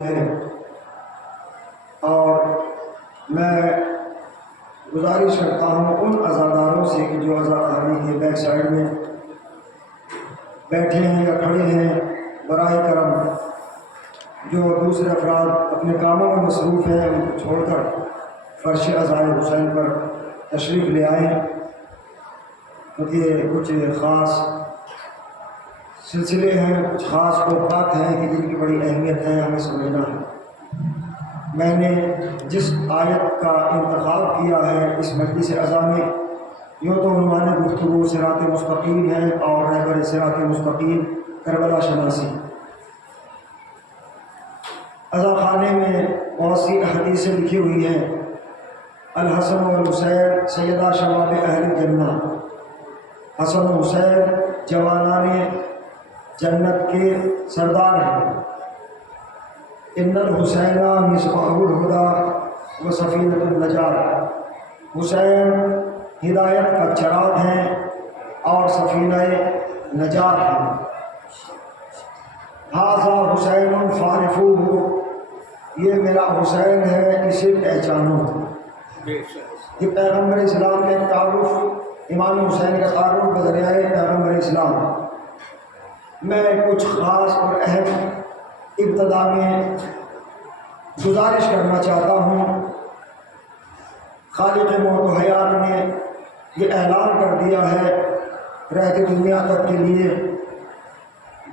ہے اور میں گزارش کرتا ہوں ان عزاداروں سے کہ جو عزاخانے کے بیک سائڈ میں بیٹھے ہیں یا کھڑے ہیں، براہ کرم جو دوسرے افراد اپنے کاموں میں مصروف ہیں ان کو چھوڑ کر فرش عزائے حسین پر تشریف لے آئیں، کیونکہ کچھ خاص سلسلے ہیں، کچھ خاص اوقات ہیں کہ جن کی بڑی اہمیت ہے، ہمیں سمجھنا ہے۔ میں نے جس آیت کا انتخاب کیا ہے اس مجلس عزا میں، یوں تو عنوان گفتگو صراط مستقیم ہے اور رہبر صراط مستقیم کربلا شناسی۔ عزا خانے میں بہت سی احادیثیں لکھی ہوئی ہیں۔ الحسن والحسین سیدہ شباب اہل جنہ، حسن و حسین جوانان جنت کے سردار ہیں۔ ان الحسین مصباح الہدی و سفینۃ النجات، حسین ہدایت کا چراغ ہیں اور سفینہ نجات ہیں۔ ھذا حسین فاعرفوہ، یہ میرا حسین ہے، اسے پہچانو۔ یہ پیغمبر اسلام کا تعارف، امام حسین کا تعارف بذریعہ پیغمبر اسلام۔ میں کچھ خاص اور اہم ابتدا میں گزارش کرنا چاہتا ہوں۔ خالق موت و حیات نے یہ اعلان کر دیا ہے رہتی دنیا تک کے لیے،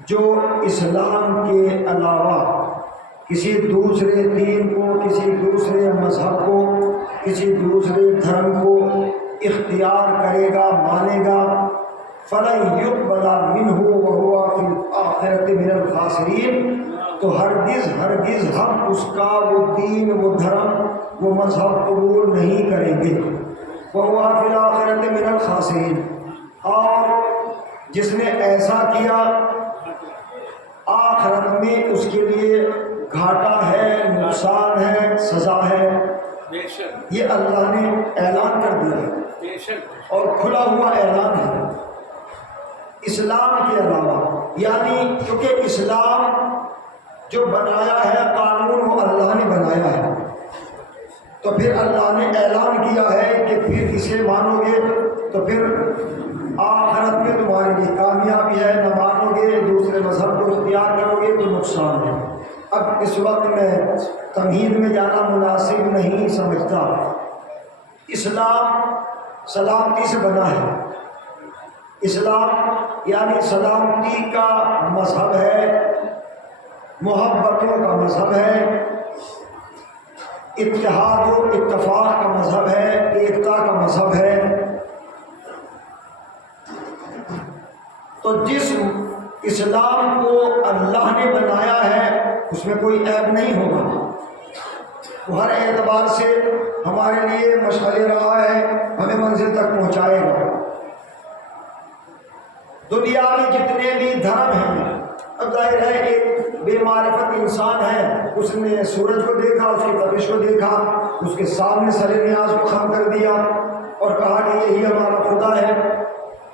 جو اسلام کے علاوہ کسی دوسرے دین کو، کسی دوسرے مذہب کو، کسی دوسرے دھرم کو اختیار کرے گا، مانے گا، فَلَن يُقْبَلَ مِنْهُ وَهُوَ فِي الْآخِرَةِ مِنَ الْخَاسِرِينَ، تو ہرگز ہم اس کا وہ دین، وہ دھرم، وہ مذہب قبول نہیں کریں گے۔ وَهُوَ فِي الْآخِرَةِ مِنَ الْخَاسِرِينَ، اور جس نے ایسا کیا آخرت میں اس کے لیے گھاٹا ہے، نقصان ہے، سزا ہے۔ یہ اللہ نے اعلان کر دیا ہے اور کھلا ہوا اعلان ہے اسلام کے علاوہ، یعنی کیونکہ اسلام جو بنایا ہے قانون وہ اللہ نے بنایا ہے، تو پھر اللہ نے اعلان کیا ہے کہ پھر اسے مانو گے تو پھر آخرت میں تمہارے لیے کامیابی ہے، نہ مانو گے دوسرے مذہب کو اختیار کرو گے تو نقصان ہے۔ اب اس وقت میں تمہید میں جانا مناسب نہیں سمجھتا۔ اسلام سلامتی سے بنا ہے، اسلام یعنی سلامتی کا مذہب ہے، محبتوں کا مذہب ہے، اتحاد و اتفاق کا مذہب ہے، ایکتا کا مذہب ہے۔ تو جس اسلام کو اللہ نے بنایا ہے اس میں کوئی عیب نہیں ہوگا، وہ ہر اعتبار سے ہمارے لیے مشعل رہا ہے، ہمیں منزل تک پہنچائے گا۔ دنیا میں جتنے بھی دھرم ہیں، اب ظاہر ہے ایک بے معرفت انسان ہے، اس نے سورج کو دیکھا، اس کی تپش کو دیکھا، اس کے سامنے سر نیاز کو خم کر دیا اور کہا کہ یہی ہمارا خدا ہے۔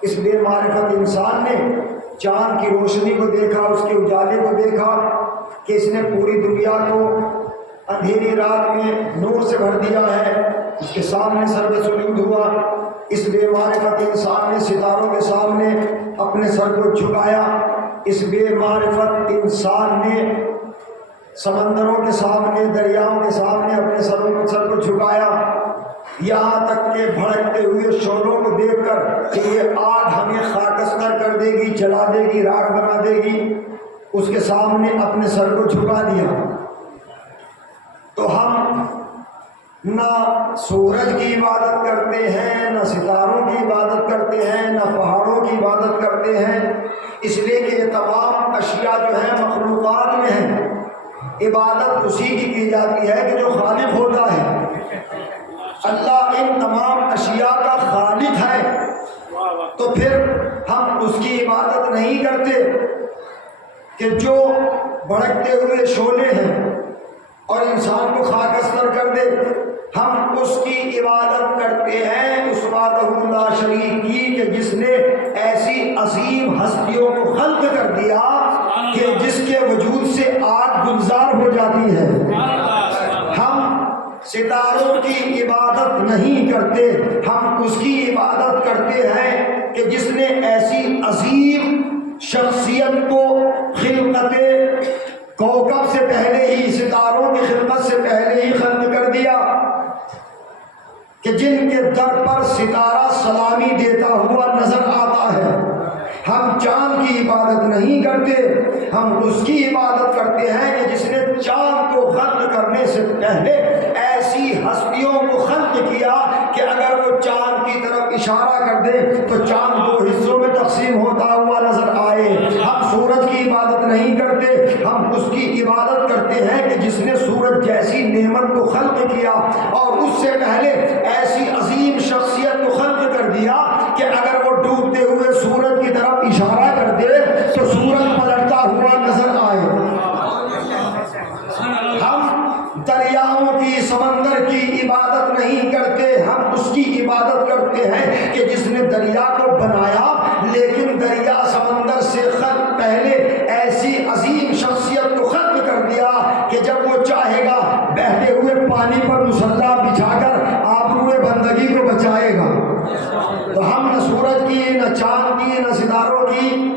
اس بے معرفت انسان نے چاند کی روشنی کو دیکھا، اس کے اجالے کو دیکھا کہ اس نے پوری دنیا کو اندھیری رات میں نور سے بھر دیا ہے، اس کے سامنے سر بے سجود ہوا۔ اس بے معرفت انسان نے ستاروں کے سامنے اپنے سر کو جھکایا، اس بے معرفت انسان نے سمندروں کے سامنے، دریاؤں کے سامنے اپنے سر کو جھکایا، یہاں تک کہ بھڑکتے ہوئے شعلوں کو دیکھ کر کہ یہ آگ ہمیں خاکستر کر دے گی، جلا دے گی، راکھ بنا دے گی، اس کے سامنے اپنے سر کو جھکا دیا۔ تو ہم نہ سورج کی عبادت کرتے ہیں، نہ ستاروں کی عبادت کرتے ہیں، نہ پہاڑوں کی عبادت کرتے ہیں، اس لیے کہ یہ تمام اشیاء جو ہیں مخلوقات میں ہیں۔ عبادت اسی کی جاتی ہے کہ جو خالق ہوتا ہے۔ اللہ ان تمام اشیاء کا خالق ہے، تو پھر ہم اس کی عبادت نہیں کرتے کہ جو بھڑکتے ہوئے شعلے ہیں اور انسان کو خاکستر کر دے، ہم اس کی عبادت کرتے ہیں اس وحدہ لا شریک کی کہ جس نے ایسی عظیم ہستیوں کو خلق کر دیا کہ جس کے وجود سے آگ گلزار ہو جاتی ستاروں کی عبادت نہیں کرتے، ہم اس کی عبادت کرتے ہیں کہ جس نے ایسی عظیم شخصیت کو خلقت کوكب سے پہلے ہی، ستاروں کی خلقت سے پہلے ہی خلق کر دیا، کہ جن کے در پر ستارہ سلامی دیتا ہوا نظر آتا ہے۔ ہم چاند کی عبادت نہیں کرتے، ہم اس کی عبادت کرتے ہیں کہ جس نے چاند کو خلق کرنے سے پہلے ایسی ہستیوں کو خلق کیا کہ اگر وہ چاند کی طرف اشارہ کر دے تو چاند دو حصوں میں تقسیم ہوتا ہوا نظر آئے۔ ہم سورج کی عبادت نہیں کرتے، ہم اس کی عبادت کرتے ہیں کہ جس نے سورج جیسی نعمت کو خلق کیا اور اس سے پہلے ایسی عظیم شخصیت کو خلق کر دیا کہ اگر وہ ڈوبتے ہوئے سورج کی طرف اشارہ کر دے تو سورج پلٹتا ہوا نظر آئے۔ ہم دریاؤں کی، سمندر کی عبادت نہیں کرتے، ہم اس کی عبادت کرتے ہیں کہ جس نے دریا کو بنایا، لیکن دریا سمندر سے خلق پہلے ایسی عظیم شخصیت کو خلق کر دیا کہ جب وہ چاہے گا بہتے ہوئے پانی پر مسلح بچھا کر آبروئے بندگی کو بچائے گا۔ تو ہم نہ سورج کی، نہ چاند کی، نہ ستاروں کی۔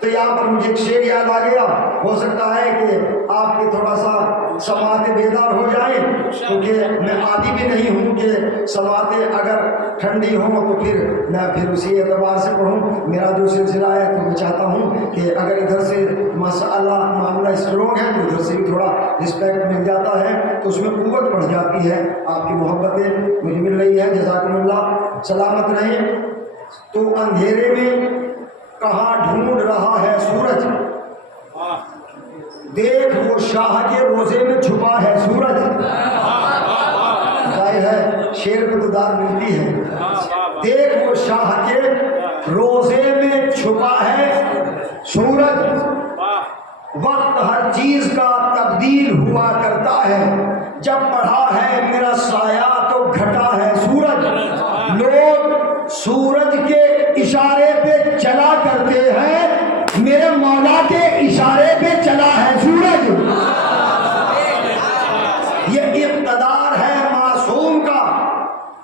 تو یہاں پر مجھے ایک شعر یاد آ گیا، ہو سکتا ہے کہ آپ کی تھوڑا سا سماعتیں بیدار ہو جائیں، کیونکہ میں عادی بھی نہیں ہوں کہ سماعتیں اگر ٹھنڈی ہوں تو پھر میں اسی اعتبار سے پڑھوں۔ میرا جو سلسلہ ہے تو میں چاہتا ہوں کہ اگر ادھر سے معاملہ اسٹرانگ ہے تو ادھر سے بھی تھوڑا رسپیکٹ مل جاتا ہے تو اس میں قوت بڑھ جاتی ہے۔ آپ کی محبتیں مجھے مل رہی ہے، جزاکم اللہ، سلامت رہیں۔ تو اندھیرے میں کہاں ڈھونڈ رہا ہے سورج، دیکھ وہ شاہ کے روزے میں چھپا ہے سورج۔ ظاہر ہے شیر کو تو داد ملتی ہے۔ دیکھ وہ شاہ کے روزے میں چھپا ہے سورج، وقت ہر چیز کا تبدیل ہوا کرتا ہے، جب بڑھا ہے میرا سایہ تو گھٹا ہے سورج۔ لوگ سورج کے اشارے پہ چلا کرتے ہیں، میرے مولا کے اشارے پہ چلا ہے سورج۔ یہ اقتدار ہے معصوم کا،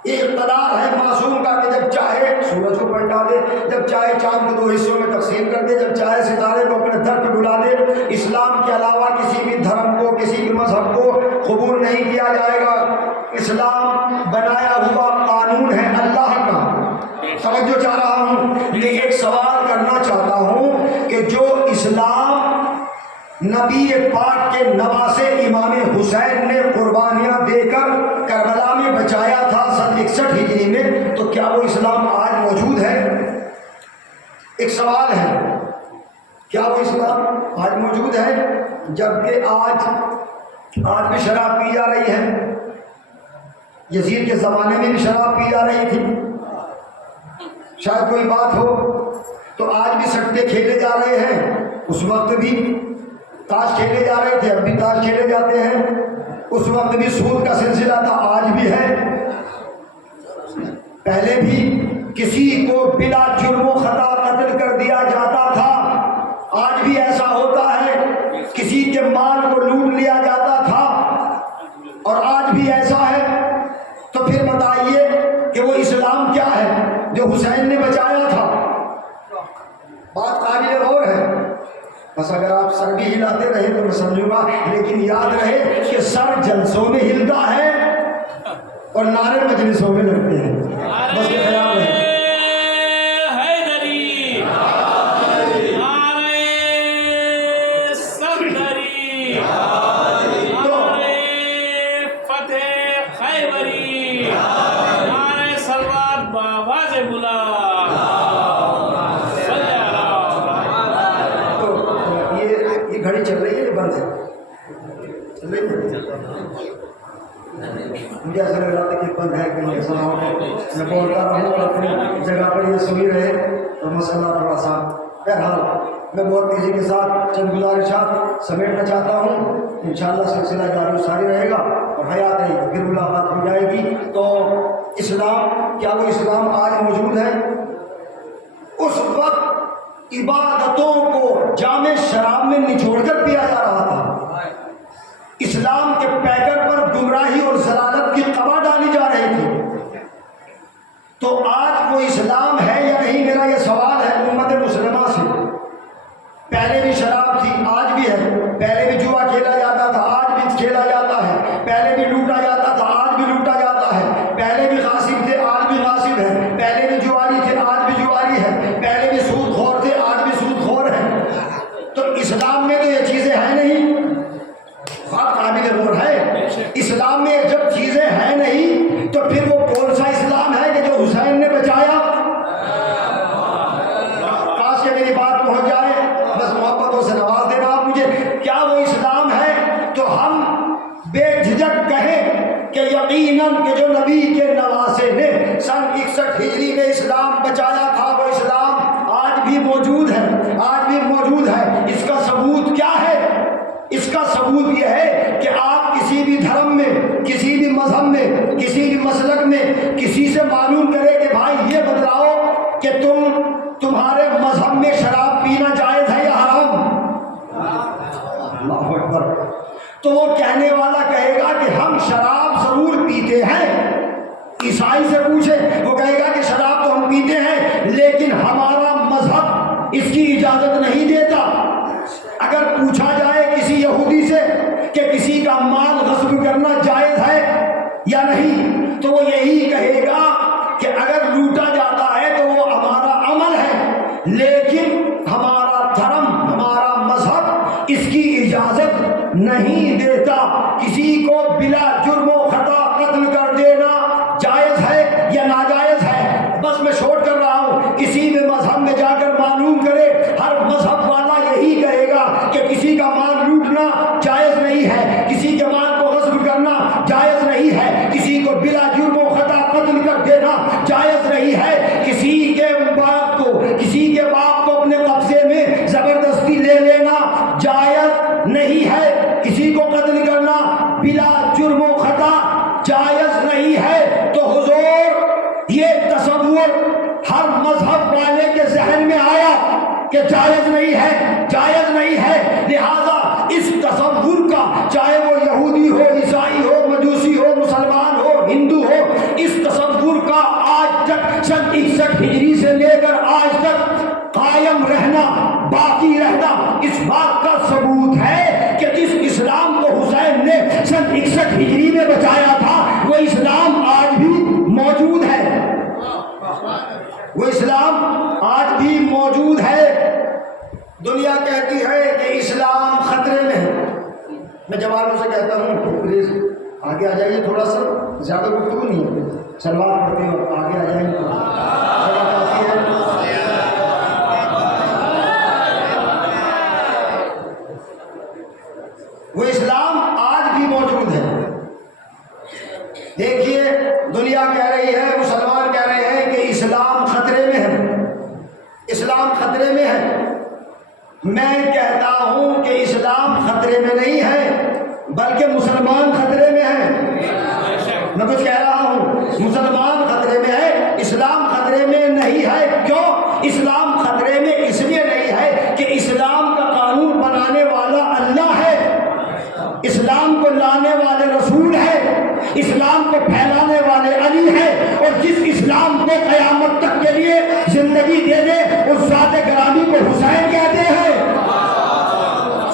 یہ اقتدار ہے معصوم کا کہ جب چاہے سورج کو پلٹا دے، جب چاہے چاند کو دو حصوں میں تقسیم کر دے، جب چاہے ستارے کو اپنے در پہ بلا دے۔ اسلام کے علاوہ کسی بھی دھرم کو، کسی بھی مذہب کو قبول نہیں کیا جائے گا۔ اسلام بنایا ہوا قانون ہے اللہ کا۔ توجہ چاہ رہا ہوں، لیکن ایک سوال کرنا چاہتا ہوں کہ جو اسلام نبی پاک کے نواسے امام حسین نے قربانیاں دے کر کربلا میں بچایا تھا 61 ہجری میں، تو کیا وہ اسلام آج موجود ہے؟ ایک سوال ہے، کیا وہ اسلام آج موجود ہے؟ جبکہ آج بھی شراب پی جا رہی ہے، یزید کے زمانے میں بھی شراب پی جا رہی تھی، شاید کوئی بات ہو تو آج بھی سٹے کھیلے جا رہے ہیں، اس وقت بھی تاش کھیلے جا رہے تھے، اب بھی تاش کھیلے جاتے ہیں، اس وقت بھی سود کا سلسلہ تھا، آج بھی ہے۔ پہلے بھی کسی کو بلا جرم و خطا قتل کر دیا جاتا تھا، آج بھی ایسا ہوتا ہے، کسی کے مال کو لوٹ لیا جاتا تھا اور آج بھی ایسا ہے۔ تو پھر بتائیے کہ وہ اسلام کیا ہے جو حسین نے بچایا تھا؟ بات قابل غور ہے۔ بس اگر آپ سر بھی ہلاتے رہے تو میں سمجھوں گا، لیکن یاد رہے کہ سر جلسوں میں ہلتا ہے اور نعرے مجلسوں میں لگتے ہیں، بس یہ خیال ہے۔ گھڑی چل رہی ہے یا بند ہے؟ چل رہی ہے؟ مجھے ایسا لگ رہا تھا کہ بند ہے، کہیں ایسا نہ ہو میں بولتا رہوں اور اپنی جگہ پر یہ سنی رہے تو مسئلہ تھوڑا سا۔ بہرحال میں بہت تیزی کے ساتھ چند گزارشات سمیٹنا چاہتا ہوں، انشاءاللہ سلسلہ جاری و ساری رہے گا اور حیات رہے گی، پھر ملاقات ہو جائے گی۔ تو اسلام، کیا وہ اسلام آج موجود ہے؟ اس وقت عبادتوں کو جام شراب میں نچوڑ کر پیا جا رہا تھا، اسلام کے پیکر پر گمراہی اور ضلالت کی قبا ڈالی جا رہی تھی۔ تو آج وہ اسلام ہے یا نہیں، میرا یہ سوال ہے امت مسلمہ سے۔ پہلے بھی شراب تھی، آج بھی ہے، پہلے بھی جوا کھیلا جاتا تھا، آج بھی کھیلا جاتا ہے، پہلے بھی لوٹا جاتا تھا، آج بھی لوٹا جاتا ہے، پہلے بھی غاصب تھے، آج بھی غاصب ہے، پہلے بھی جواری تھے، آج بھی جواری ہے، پہلے بھی سود خور تھے، آج بھی سود خور ہیں۔ تو اسلام میں تو یہ چیزیں ہیں نہیں، بات قابل غور ہے۔ اسلام میں جب چیزیں ہیں نہیں تو پھر وہ کون سا اسلام ہے کہ جو حسین نے بچایا؟ کاش کہ میری بات پہنچ جائے، بس محبتوں سے نواز دینا آپ مجھے۔ کیا وہ اسلام ہے تو ہم بے جھجک کہیں کہ یقیناً کہ جو نبی کے نواسے نے سن 61 ہجری میں اسلام بچایا تھا، وہ اسلام آج بھی موجود ہے، آج بھی موجود ہے۔ اس کا ثبوت کیا ہے؟ اس کا ثبوت یہ ہے کہ آپ کسی بھی دھرم میں، کسی بھی مذہب میں، کسی بھی مسلک میں کسی سے معلوم کرے کہ بھائی یہ بتلاؤ کہ تمہارے مذہب میں شراب پینا جائز ہے یا حرام؟ اللہ اکبر۔ تو وہ کہنے والا کہے گا کہ ہم شراب ضرور پیتے ہیں۔ عیسائی سے پوچھے، وہ کہے گا کہ شراب تو ہم پیتے ہیں لیکن ہمارا مذہب اس کی اجازت نہیں دیتا۔ اگر پوچھا جائے کسی یہودی سے کہ کسی کا مال غصب کرنا جائز ہے یا نہیں، تو وہ یہی کہے گا کہ اگر لوٹا جاتا ہے تو وہ ہمارا عمل ہے، لیکن ہمارا دھرم، ہمارا مذہب اس کی اجازت نہیں دیتا۔ کسی کو بلا جرم و خطا قتل کر دینا جائز ہے یا ناجائز ہے؟ بس میں شورٹ کر رہا ہوں، کسی بھی مذہب میں جا کر معلوم کرے، ہر مذہب والا یہی کہے گا کہ کسی کا مال لوٹنا جائز نہیں ہے، کسی کے مال کو غصب کرنا جائز نہیں ہے، کسی کو بلا جرم و خطا قتل کر دینا جائز نہیں ہے، کسی کے باپ کو اپنے قبضے میں زبردستی لے لینا جائز نہیں ہے، کسی کو قتل کرنا بلا جرم و خطا جائز نہیں ہے۔ تو حضور یہ تصور ہر مذہب والے کے ذہن میں آیا کہ جائز نہیں ہے، جائز نہیں ہے، لہذا اس تصور کا، چاہے وہ یہودی ہو، عیسائی ہو، مجوسی ہو، مسلمان ہو، ہندو ہو، اس تصور کا آج تک سن 61 ہجری سے لے کر آج تک قائم رہنا، باقی رہنا، اس بات کا ثبوت ہے کہ جس اسلام کو حسین نے سن 61 ہجری میں بچایا تھا وہ اسلام آج بھی موجود ہے، وہ اسلام آج بھی موجود ہے۔ دنیا کہتی ہے کہ اسلام خطرے میں ہے۔ میں جوانوں سے کہتا ہوں پلیز آگے آ جائیے، تھوڑا سا زیادہ گفتگو نہیں ہے، سلوات پڑھتے ہو آگے آ جائیں۔ وہ اسلام آج بھی موجود ہے۔ دیکھیے دنیا کہہ رہی ہے، مسلمان کہہ رہے ہیں کہ اسلام خطرے میں ہے، اسلام خطرے میں ہے۔ میں کہتا ہوں کہ اسلام خطرے میں نہیں ہے بلکہ مسلمان خطرے میں ہے۔ میں کچھ کہہ رہا ہوں، مسلمان خطرے میں ہے، اسلام خطرے میں نہیں ہے۔ کیوں اسلام خطرے میں؟ اس لیے نہیں ہے کہ اسلام کا قانون بنانے والا اللہ ہے، اسلام کو لانے والے رسول ہے، اسلام کو پھیلانے والے علی ہے، اور جس اسلام کو قیامت تک کے لیے زندگی دے دے اس ذات گرامی کو حسین کہتے ہیں۔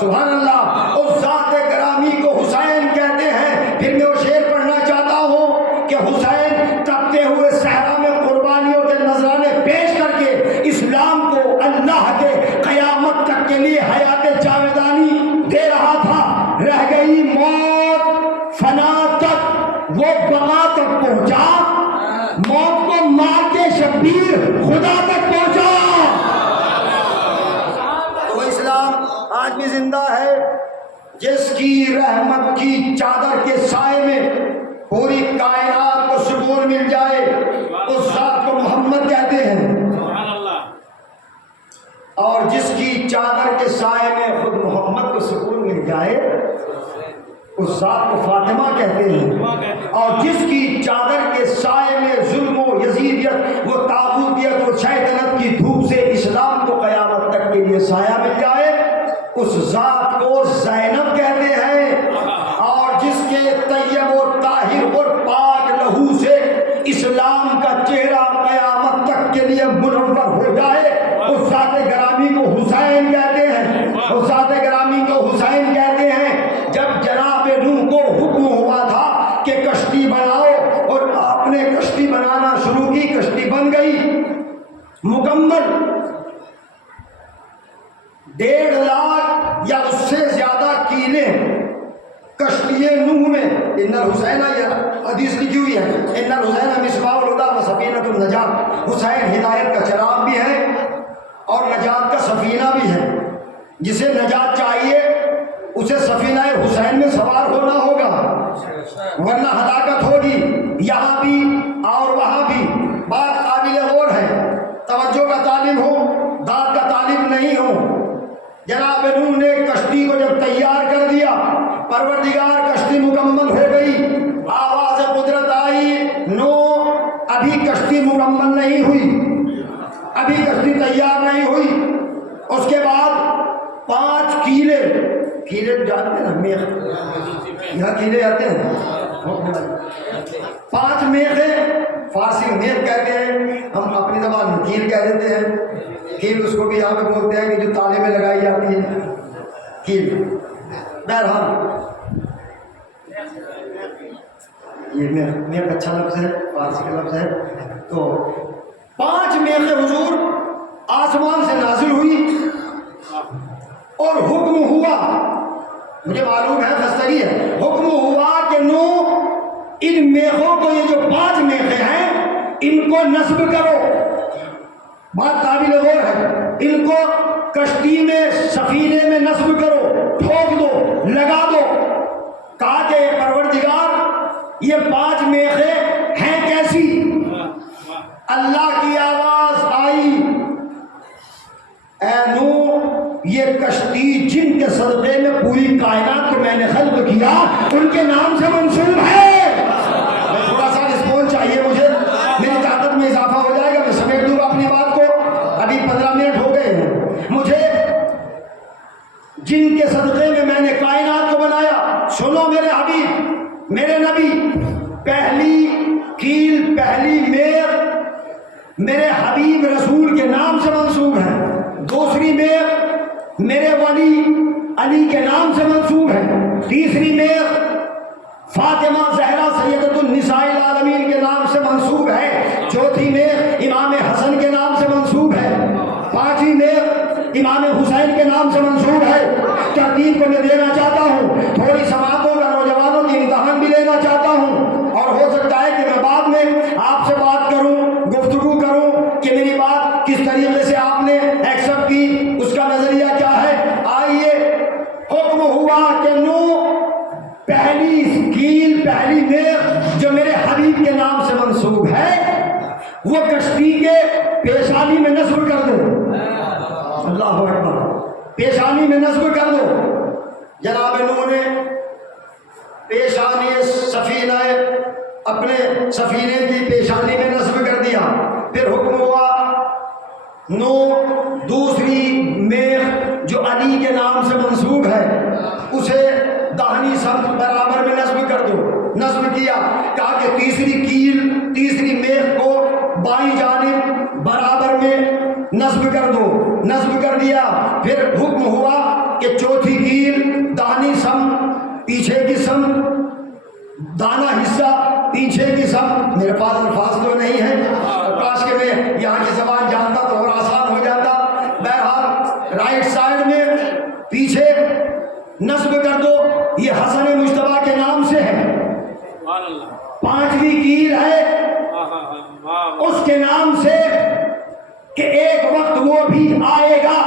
سبحان اللہ، اس ذات گرامی کو حسین کہتے ہیں۔ پھر میں وہ شعر پڑھنا چاہتا ہوں کہ حسین تپتے ہوئے صحرا میں قربانیوں کے نذرانے پیش کر کے اسلام کو اللہ کے قیامت تک کے لیے حیات جاویدانی دے رہا تھا۔ رہ گئی موت فنا تک، وہ بقا تک پہنچا، موت کو مار کے شبیر خدا تک پہنچا۔ وہ اسلام آج بھی زندہ ہے جس کی رحمت کی چادر کے سائے میں پوری کائنات کو سکون مل جائے، اس ذات کو محمد کہتے ہیں، اور جس کی چادر کے سائے میں خود محمد کو سکون مل جائے اس ذات کو فاطمہ کہتے ہیں، اور جس کی چادر کے سائے میں ظلم و یزیدیت، وہ طاغوتیت و شیطنت کی دھوپ سے اسلام کو قیامت تک کے لیے سایہ مل جائے، اس ذات کو زینب کہتے ہیں، یہ نوح میں ان الحسین، یہ حدیث لکھی ہوئی ہے، ان الحسین مصباح الہدی و سفینۃ النجات، حسین ہدایت کا چراغ بھی ہے اور نجات کا سفینہ بھی ہے۔ جسے نجات چاہیے اسے سفینہ حسین میں سوار ہونا ہوگا، ورنہ ہلاکت ہوگی یہاں بھی اور وہاں بھی۔ بات قابل غور ہے، توجہ کا طالب ہو، داد کا طالب نہیں ہو۔ جناب نوح نے کشتی کو جب تیار کر دیا، پروردگار کشتی مکمل ہو گئی، آواز قدرت آئی، نوح ابھی کشتی مکمل نہیں ہوئی، ابھی کشتی تیار نہیں ہوئی۔ اس کے بعد 5 کیلے جانتے ہیں نا، میخ، یہاں کیلے آتے ہیں، 5 میخیں، فارسی میں میخ کہتے ہیں، ہم اپنی زبان میں کیل کہہ دیتے ہیں۔ کیل اس کو بھی یہاں پہ بولتے ہیں کہ جو تالے میں لگائی جاتی ہے، کیل۔ بہرحال یہ میخ اچھا لفظ ہے، فارسی کا لفظ ہے۔ تو 5 میخیں حضور آسمان سے نازل ہوئی اور حکم ہوا، مجھے معلوم ہے فسری ہے، حکم ہوا کہ نوح ان میخوں کو، یہ جو 5 میخیں ہیں ان کو نصب کرو۔ بات قابل غور ہے، ان کو کشتی میں، سفینے میں نصب کرو، ٹھوک دو، لگا دو۔ کہا کہ پروردگار یہ 5 میخیں ہیں کیسی؟ اللہ کی آواز آئی، اے نوح یہ کشتی جن کے صدقے میں پوری کائنات کو میں نے خلق کیا ان کے نام سے منسوب ہے۔ تھوڑا سا رسپونس چاہیے مجھے، میری طاقت میں اضافہ ہو جائے گا، میں سمیٹ دوں گا اپنی بات کو۔ ابھی 15 منٹ ہو گئے ہیں۔ مجھے جن کے صدقے میں نے کائنات کو بنایا، سنو میرے حبیب، میرے نبی، پہلی کیل، پہلی میخ میرے حبیب رسول کے نام سے منسوب ہے، دوسری میخ میرے ولی علی کے نام سے منسوب ہے، تیسری میخ فاطمہ زہرا سیدۃ النساء العالمین کے نام سے منسوب ہے، چوتھی میخ امام حسن کے نام سے منسوب ہے، 5ویں میخ امام حسین کے نام سے منسوب ہے۔ ترتیب کو میں دینا چاہتا ہوں، تھوڑی سماعتوں کا نوجوانوں کی امتحان بھی لینا چاہتا ہوں، اور ہو سکتا ہے کہ میں بعد میں آپ سے بات کروں، گفتگو کروں کہ میری بات کس طریقے سے آپ نے ایکسپٹ کی، اس کا نظریہ کیا ہے۔ آئیے، حکم ہوا کہ نوح پہلی کیل، پہلی میخ جو میرے حبیب کے نام سے منسوب ہے وہ کشتی کے پیشانی میں نصب کر دو۔ اللہ اکبر، پیشانی میں نصب کر دو۔ جناب نوح نے پیشانی سفینہ، اپنے سفینے کی پیشانی میں نصب کر دیا۔ پھر حکم ہوا نوح دوسری میخ جو علی کے نام سے منسوب ہے اسے داہنی سمت برابر میں نصب کر دو۔ نصب کیا، کہا کہ تیسری کیل، تیسری میخ کو بائیں جانب برابر میں نصب کر دو۔ نصب کر دیا۔ پھر حکم ہوا کہ چوتھی کیل داہنی سمت، پیچھے کی سمت، دانا حصہ پیچھے کی سمت۔ میرے پاس الفاظ تو نہیں ہے، کاش کہ میں یہاں کی زبان جانتا تو اور آسان ہو جاتا۔ بہرحال رائٹ سائڈ میں پیچھے نصب کر دو، یہ حسن مجتبیٰ کے نام سے ہے۔ 5ویں کیل ہے اس کے نام سے کہ ایک وقت وہ بھی آئے گا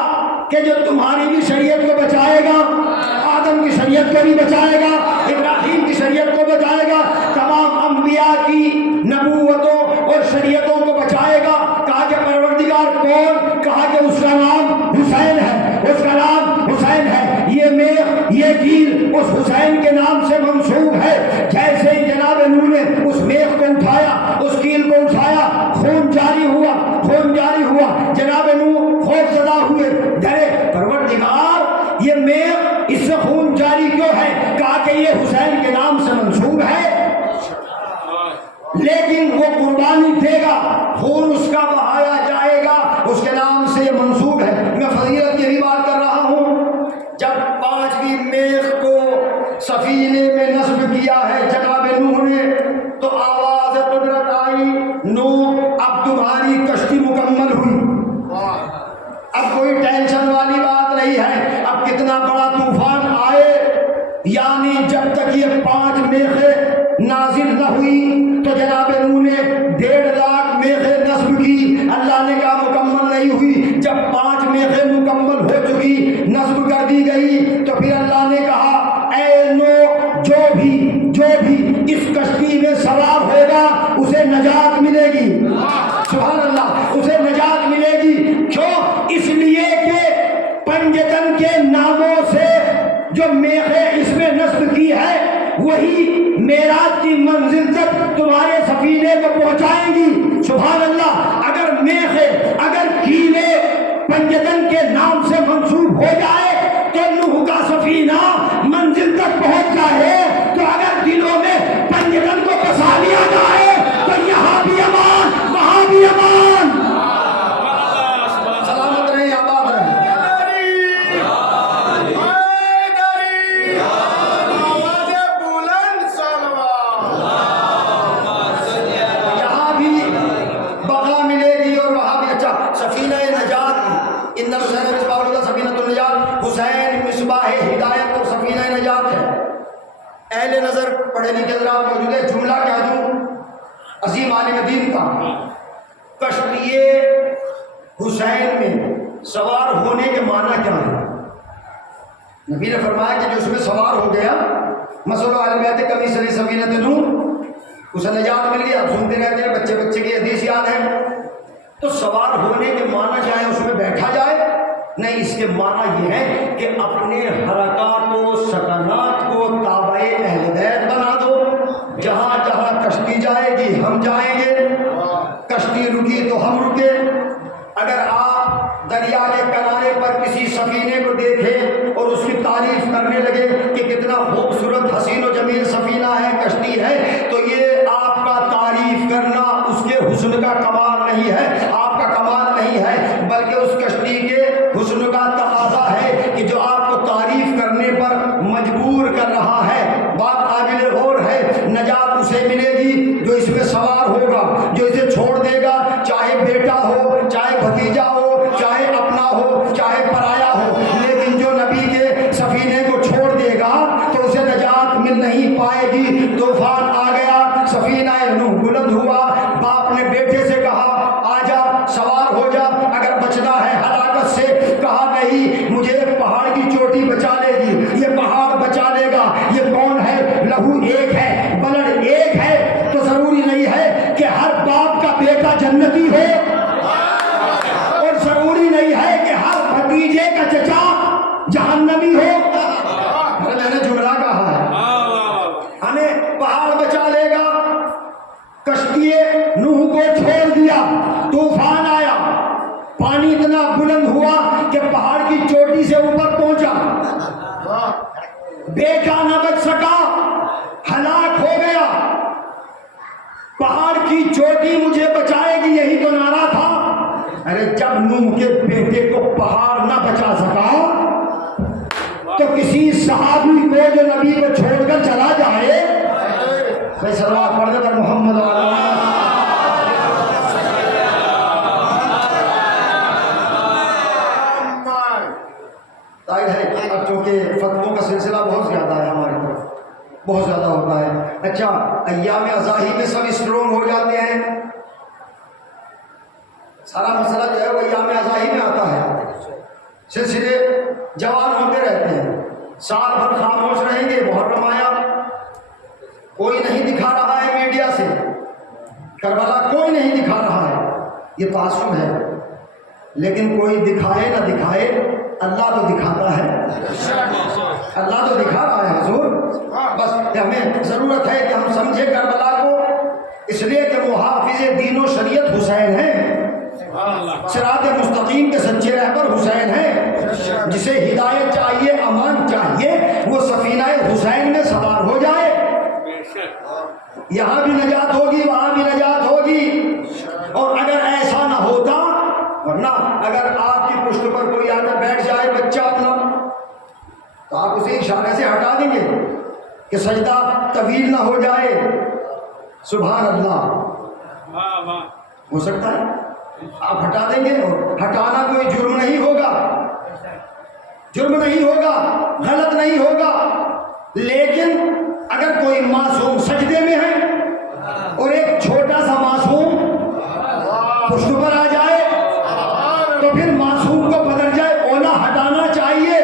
کہ جو تمہاری بھی شریعت کو بچائے گا، آدم کی شریعت کو بھی بچائے گا، ابراہیم کی شریعت کو بچائے گا، تمام انبیاء کی نبوتوں اور شریعتوں کو بچائے گا۔ کہا کہ پروردگار کون؟ کہا کہ اس کا نام حسین ہے، اس کا نام حسین ہے۔ یہ میخ، یہ کیل اس حسین کے نام سے منسوب ہے۔ جیسے ہی جناب نوح نے اس میخ کو اٹھایا، اس کیل کو اٹھایا، خون جاری ہوا، خون جاری ہوا۔ جناب نوح خوف زدہ ہوئے، ڈرے، پروردگار یہ میخ اس سے خون جاری کیوں ہے؟ کہا کہ یہ حسین کے نام سے منسوب ہے، لیکن وہ قربانی دے گا، خون اس کا بہایا جائے گا، اس کے نام سے یہ منسوب ہے۔ میں فضیلت کی بھی بات کر رہا ہوں۔ جب 5ویں میخ کو سفینے میں نصب کیا ہے جناب نوح نے، تو آواز قدرت آئی، نوح اب تمہاری کشتی مکمل ہوئی، اب کوئی ٹینشن والی بات نہیں ہے۔ اب کتنا بڑا طوفان آئے، یعنی جب تک یہ 5 میخیں نازل نہ ہوئی تو جناب نوح نے 1.5 لاکھ میخیں نصب کی. اللہ نے کہا مکمل نہیں ہوئی. جب 5 میخیں مکمل ہو چکی, نصب کر دی گئی, تو پھر اللہ نے کہا اے نوح, جو بھی اس کشتی میں سوار ہوگا اسے نجات ملے گی. سبحان اللہ, اسے نجات ملے گی. کیوں؟ اس لیے کہ پنجتن کے ناموں سے جو میخیں اس میں نصب کی ہے وہی معراج کی منزل تک تمہارے سفینے کو پہنچائیں گی. سبحان اللہ. اگر میخیں, اگر کیلے پنجتن کے نام سے منسوب ہو جائے تو نوح کا سفینہ منزل تک پہنچ جائے. تو اگر دلوں میں پنجتن کو بسا لیا جائے تو یہاں بھی امان, وہاں بھی امان. سلامت رہے, آباد رہے. یہاں بھی بقا ملے گی اور وہاں بھی. اچھا, سفینہ نجات, ان حسین مصباح الہدیٰ سفینۃ النجات, حسین مصباح ہدایت اور سفینہ نجات ہے. اہل نظر پڑھے لکھے حضرات موجود ہے. جملہ کہہ دوں عظیم عالم دین کا, کشتی حسین میں سوار ہونے کے معنی کیا ہے؟ نبی نے فرمایا کہ جو اس میں سوار ہو گیا, مثلا عالم بیت کبھی سری سفینۃ نوح, اسے نجات مل گیا. آپ سنتے رہتے ہیں, بچے بچے کی حدیث یاد ہے. تو سوار ہونے کے معنی کیا ہے؟ اس میں بیٹھا جائے نہیں. اس کے معنی یہ ہے کہ اپنے حرکات و سکنات کو تابع اہل بیت بنا دو. جہاں جہاں کشتی جائے گی ہم جائیں گے, کشتی رکی تو ہم رکے. اگر آپ دریا کے کنارے پر کسی سفینے کو دیکھیں اور اس کی تعریف کرنے لگے کہ کتنا خوبصورت حسین و جمیل سفینہ ہے, کشتی ہے, تو یہ آپ کا تعریف کرنا اس کے حسن کا کمال نہیں ہے, آپ کا کمال نہیں ہے, بلکہ اس کشتی کے حسن کا تقاضا ہے کہ جو آپ کو تعریف کرنے پر مجبور کر رہا ہے. بات قابل غور ہے. نجات اسے ملے گی جو اس میں سوار ہوگا. جو اسے چھوڑ دے گا, چاہے بیٹا ہو, چاہے بھتیجا ہو, چاہے اپنا ہو, چاہے پرایا ہو, لیکن جو نبی کے سفینے کو چھوڑ دے گا تو اسے نجات مل نہیں پائے گی. طوفان آ گیا, سفینہ نوح بلند ہوا, باپ نے بیٹے سے کہا آجا سوار ہو جا, اگر بچنا ہے ہلاکت سے. کہا نہیں, مجھے پہاڑ کی چوٹی بچا لے گی, یہ پہاڑ بچا لے گا. یہ کون ہے؟ لہو ایک ہے, بلڈ ایک ہے. تو ضروری نہیں ہے کہ ہر باپ کا بیٹا جنتی ہو, اور ضروری نہیں ہے کہ ہر بھتیجے کا چچا جہنمی ہو. میں نے جملہ کہا ہے, ہمیں پہاڑ بچا لے گا. کشتی نوح کو چھوڑ دیا, طوفان آیا, پانی اتنا بلند ہوا کہ پہاڑ کی چوٹی سے اوپر پہنچا. بیٹا نہ بچ سکا, ہلاک ہو گیا. پہاڑ کی چوٹی مجھے بچائے گی, یہی تو نعرہ تھا. ارے جب نوح کے بیٹے کو پہاڑ نہ بچا سکا تو کسی صحابی کو جو نبی کو چھوڑ کر چلا جائے, بھائی صلوات پڑھ دے پر محمد ظاہر ہے. اب چونکہ فتووں کا سلسلہ بہت زیادہ ہے ہماری طرف, بہت زیادہ ہوتا ہے. اچھا, ایام اضاحی میں سب اسٹرونگ ہو جاتے ہیں. سارا مسئلہ جو ہے وہ ایام اضاحی میں آتا ہے. سلسلے جوان ہوتے رہتے ہیں, سال بھر خاموش رہیں گے. محرم آیا, کوئی نہیں دکھا رہا ہے میڈیا سے, کربلا کوئی نہیں دکھا رہا ہے, یہ تعصب ہے. لیکن کوئی دکھائے نہ دکھائے, اللہ تو دکھاتا ہے, اللہ تو دکھا رہا ہے حضور. بس ہمیں ضرورت ہے کہ ہم سمجھے کربلا کو, اس لیے کہ محافظ دین و شریعت حسین ہیں, صراط مستقیم کے سچے رہبر حسین ہیں. جسے ہدایت چاہیے, امان چاہیے, وہ سفینہ حسین میں سوار ہو جائے. یہاں بھی نجات ہوگی, وہاں بھی نجات ہوگی. اور اگر ایسا نہ ہوتا, ورنہ اگر آپ کی پشت پر کوئی آ کر بیٹھ جائے بچہ اپنا, تو آپ اسے اشارے سے ہٹا دیں گے کہ سجدہ طویل نہ ہو جائے. سبحان اللہ, ہو سکتا ہے آپ ہٹا دیں گے. اور ہٹانا کوئی جرم نہیں ہوگا, جرم نہیں ہوگا, غلط نہیں ہوگا. لیکن اگر کوئی معصوم سجدے میں ہے اور ایک چھوٹا سا معصوم پشت پر آ جائے تو پھر معصوم کو بدل جائے اولا ہٹانا چاہیے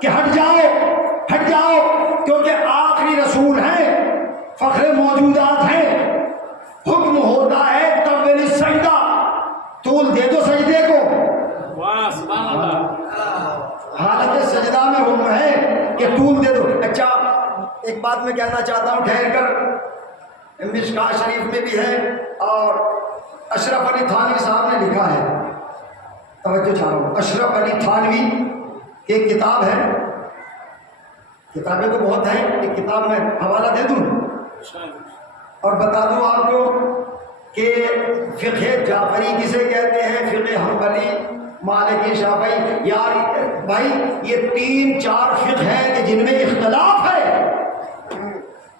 کہ ہٹ جاؤ کیونکہ آخری رسول ہیں، فخر موجودات ہیں، حکم ہوتا ہے طول سجدہ، طول دے دو سجدے کو۔ حالت سجدہ میں حکم ہے کہ طول دے دو۔ اچھا ایک بات میں کہنا چاہتا ہوں ٹھہر کر، مشکاہ شریف میں بھی ہے اور اشرف علی تھانوی صاحب نے لکھا ہے، توجہ چاہتا ہوں، اشرف علی تھانوی کی ایک کتاب ہے، کتابیں تو بہت ہیں، ایک کتاب میں حوالہ دے دوں اور بتا دوں آپ کو کہ فقہ جعفری کسے کہتے ہیں، فقہ حنبلی، مالکی، شافعی۔ یار بھائی یہ 3-4 فقہ ہیں کہ جن میں اختلاف ہے،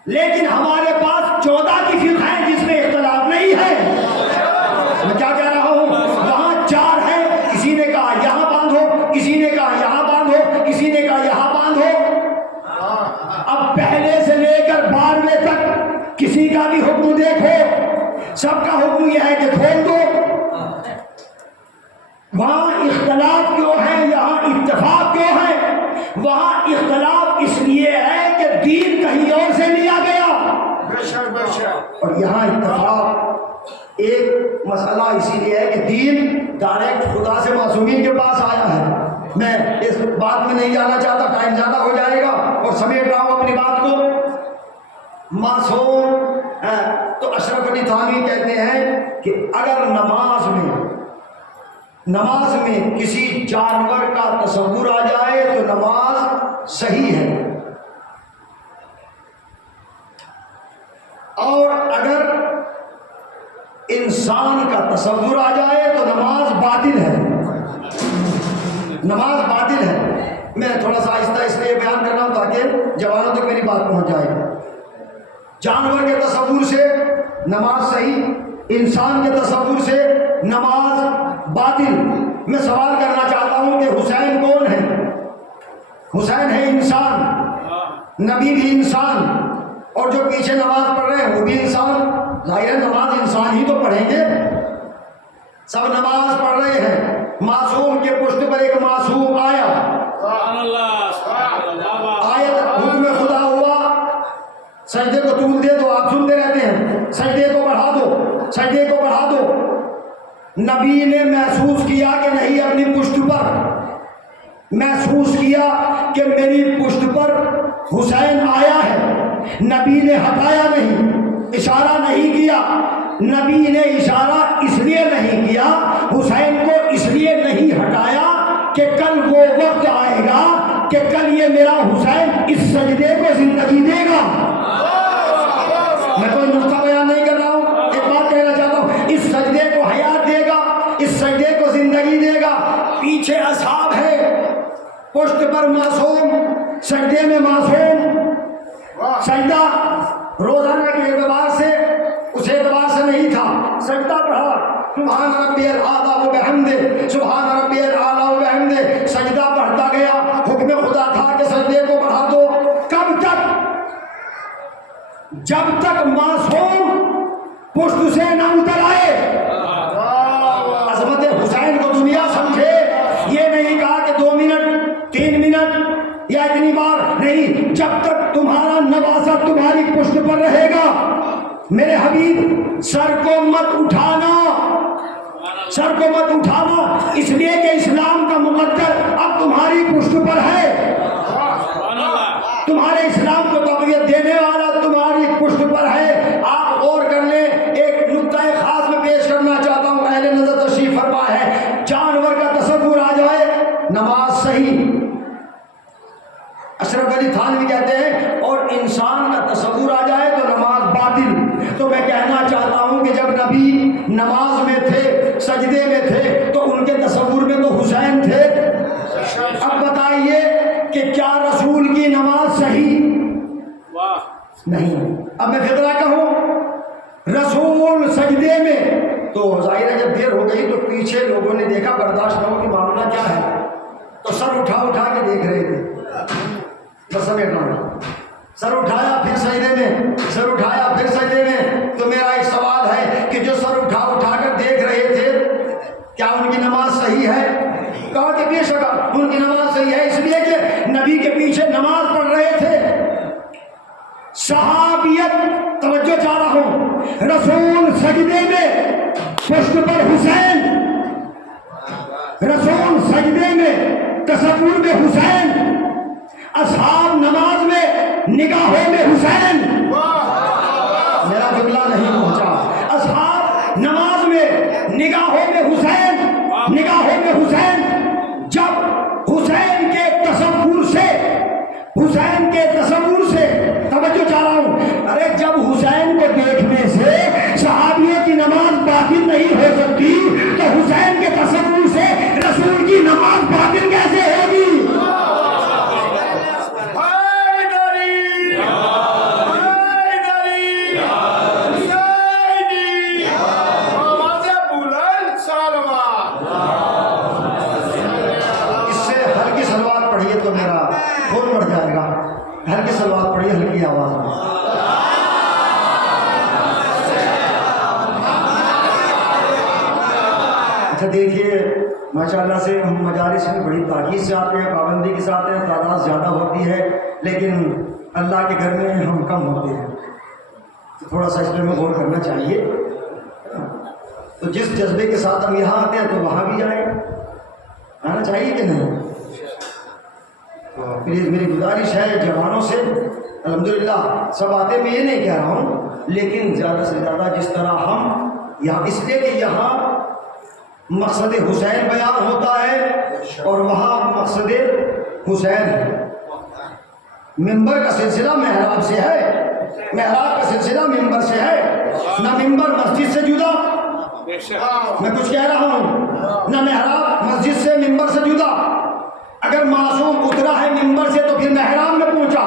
لیکن ہمارے پاس 14 کی فقہ ہیں جس میں اختلاف نہیں ہے۔ میں کیا کہہ رہا ہوں، وہاں 4 ہیں، کسی نے کہا یہاں باندھو، کسی نے کہا یہاں باندھو، کسی نے کہا یہاں باندھو۔ اب پہلے سے لے کر 12ویں تک کسی کا بھی حکم دیکھو، سب کا حکم یہ ہے کہ کھول دو۔ وہاں اختلاف کیوں ہے، یہاں اتفاق کیوں ہے؟ وہاں اختلاف اس لیے ہے کہ دین کہیں اور سے لیا گیا، اور یہاں اتفاق ایک مسئلہ اسی لیے ہے کہ دین ڈائریکٹ خدا سے معصومین کے پاس آیا ہے۔ میں اس بات میں نہیں جانا چاہتا، ٹائم زیادہ ہو جائے گا اور سمیٹ رہا ہوں اپنی بات کو۔ معصوم تو اشرف علی تھانوی کہتے ہیں کہ اگر نماز میں کسی جانور کا تصور آ جائے تو نماز صحیح ہے، اور اگر انسان کا تصور آ جائے تو نماز باطل ہے، نماز باطل ہے۔ میں تھوڑا سا آہستہ اس لیے بیان کر رہا ہوں تاکہ جوانوں تک میری بات پہنچ جائے۔ جانور کے تصور سے نماز صحیح، انسان کے تصور سے نماز باطل۔ میں سوال کرنا چاہتا ہوں کہ حسین کون ہے؟ حسین ہے انسان، نبی بھی انسان، اور جو پیچھے نماز پڑھ رہے ہیں وہ بھی انسان۔ ظاہر ہے نماز انسان ہی تو پڑھیں گے، سب نماز پڑھ رہے ہیں۔ معصوم کے پشت پر ایک معصوم آیا، آیت حکم خدا ہوا، سجدے کو طول دے دو، آپ سنتے رہتے ہیں، سجدے کو بڑھا دو، سجدے کو بڑھا دو۔ نبی نے محسوس کیا کہ نہیں، اپنی پشت پر محسوس کیا کہ میری پشت پر حسین آیا ہے، نبی نے ہٹایا نہیں، اشارہ نہیں کیا۔ نبی نے اشارہ اس لیے نہیں کیا، حسین کو اس لیے نہیں ہٹایا کہ کل وہ وقت آئے گا کہ کل یہ میرا حسین اس سجدے کو زندگی دے گا۔ میں کوئی نقطہ بیان نہیں کر رہا ہوں، ایک بات کہنا چاہتا ہوں، اس سجدے کو حیات دے گا، اس سجدے کو زندگی دے گا۔ پیچھے اصحاب ہے، پشت پر معصوم، سجدے میں معصوم۔ سجدہ روزانہ کے اعتبار سے اس اعتبار سے نہیں تھا، سجدہ پڑھا، سبحان ربی الاعلیٰ و بحمدہ، سبحان ربی الاعلیٰ و بحمدہ، سجدہ بڑھتا گیا۔ حکم خدا تھا کہ سجدے کو بڑھا دو۔ کب تک؟ جب تک معصوم پشت سے نہ اتر آئے۔ عظمت حسین کو دنیا سمجھے، یہ نہیں کہا کہ 2 منٹ 3 منٹ یا اتنی بار نہیں، جب تک تمہارا نواسہ تمہاری پشت پر رہے گا۔ میرے حبیب سر کو مت اٹھانا، سر کو مت اٹھانا، اس لیے کہ اسلام کا مقدر اب تمہاری پشت پر ہے، تمہارے اسلام کو تقویت دینے والا تمہاری پشت پر ہے۔ آپ غور کر لیں، ایک نقطہ خاص میں پیش کرنا چاہتا ہوں، اہل نظر تشریف فرما ہے، جانور کا تصور آ جائے نماز صحیح، اشرف علی تھانوی کہتے ہیں، اور انسان کا تصور آ جائے تو نماز باطل۔ تو میں کہنا چاہتا ہوں کہ جب نبی نماز میں تھے، سجدے میں تھے، تو ان کے تصور میں تو حسین تھے۔ اب بتائیے کہ کیا رسول کی نماز صحیح نہیں؟ اب میں فقرہ کہوں، رسول سجدے میں، تو ظاہر ہے جب دیر ہو گئی تو پیچھے لوگوں نے دیکھا، برداشت نہ ہو کہ معاملہ کیا ہے، تو سر اٹھا کے دیکھ رہے تھے، بس سمیٹ رہا ہوں۔ سر اٹھایا پھر سجدے میں، سر اٹھایا پھر سجدے میں. تو میرا ایک سوال ہے کہ جو سر اٹھا کر دیکھ رہے تھے کیا ان کی نماز صحیح ہے؟ کہا کہ بے شک ان کی نماز صحیح ہے، اس لیے کہ نبی کے پیچھے نماز پڑھ رہے تھے. صحابیت، توجہ چاہ رہا ہوں، رسول سجدے میں پشت پر حسین، رسول سجدے میں تصور میں حسین، اصحاب نماز میں نگاہوں میں حسین. میرا جملہ نہیں پہنچا. اصحاب نماز میں نگاہوں میں حسین، نگاہوں میں حسین. جب حسین کے تصور سے، حسین کے تصور سے، توجہ چاہ رہا ہوں، ارے جب حسین کو دیکھنے سے صحابیوں کی نماز باطل نہیں ہو سکتی تو حسین کے تصور سے رسول کی نماز باطل کیسے ہوگی؟ تو میرا خون بڑھ جائے گا. ہلکی سلوات پڑھیے، ہلکی آواز میں. اچھا دیکھیے، ماشاءاللہ سے ہم مجالس میں بڑی تاکید سے آتے ہیں، پابندی کے ساتھ ہیں، تعداد زیادہ ہوتی ہے، لیکن اللہ کے گھر میں ہم کم ہوتے ہیں، تو تھوڑا سا اس میں غور کرنا چاہیے. تو جس جذبے کے ساتھ ہم یہاں آتے ہیں تو وہاں بھی جائیں، آنا چاہیے کہ نہیں؟ پلیز میری گزارش ہے جوانوں سے، الحمدللہ سب آتے، میں یہ نہیں کہہ رہا ہوں، لیکن زیادہ سے زیادہ جس طرح ہم یہاں، اس لیے کہ یہاں مقصد حسین بیان ہوتا ہے اور وہاں مقصد حسین ہے. ممبر کا سلسلہ محراب سے ہے، محراب کا سلسلہ ممبر سے ہے. نہ ممبر مسجد سے جدا، میں کچھ کہہ رہا ہوں، نہ محراب مسجد سے، ممبر سے جدا. اگر معصوم اترا ہے ممبر سے تو پھر محراب میں پہنچا،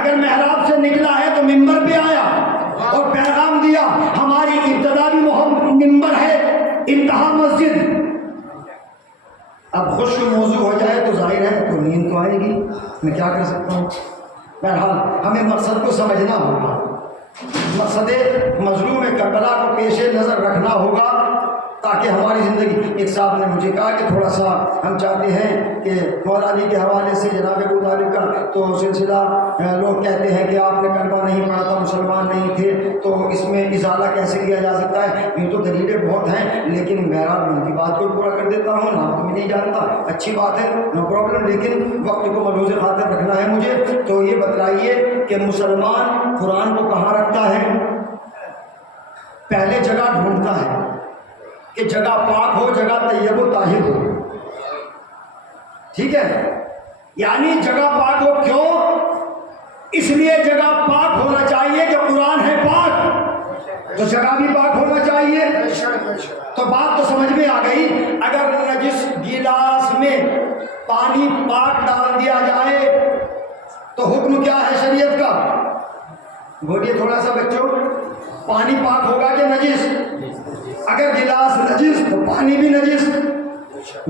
اگر محراب سے نکلا ہے تو ممبر پہ آیا اور پیغام دیا. ہماری ابتدا بھی ممبر ہے، انتہا مسجد. اب خشک موضوع ہو جائے تو ظاہر ہے تو نیند تو آئے گی، میں کیا کر سکتا ہوں. بہرحال ہمیں مقصد کو سمجھنا ہوگا، مقصد مظلوم کربلا کو پیش نظر رکھنا ہوگا تاکہ ہماری زندگی. ایک صاحب نے مجھے کہا کہ تھوڑا سا ہم چاہتے ہیں کہ مولا علی کے حوالے سے جناب ابو طالب کا تو سلسلہ، لوگ کہتے ہیں کہ آپ نے کلمہ نہیں پڑھا تھا، مسلمان نہیں تھے، تو اس میں ازالہ کیسے کیا جا سکتا ہے؟ یہ تو دلیلیں بہت ہیں، لیکن بہرحال ان کی بات کو پورا کر دیتا ہوں. نام تو میں نہیں جانتا، اچھی بات ہے، نو پرابلم، لیکن وقت کو ملحوظ خاطر رکھنا ہے مجھے. تو یہ بتلائیے کہ مسلمان قرآن کو کہاں رکھتا ہے؟ پہلے جگہ ڈھونڈتا ہے کہ جگہ پاک ہو، جگہ طیب و طاہر ہو. ٹھیک ہے، یعنی جگہ پاک ہو. کیوں؟ اس لیے جگہ پاک ہونا چاہیے کہ قرآن ہے پاک، تو جگہ بھی پاک ہونا چاہیے. تو بات تو سمجھ میں آ گئی. اگر نجس گلاس میں پانی پاک ڈال دیا جائے تو حکم کیا ہے شریعت کا؟ بولیے تھوڑا سا بچوں، پانی پاک ہوگا کہ نجس؟ اگر گلاس نجس تو پانی بھی نجس.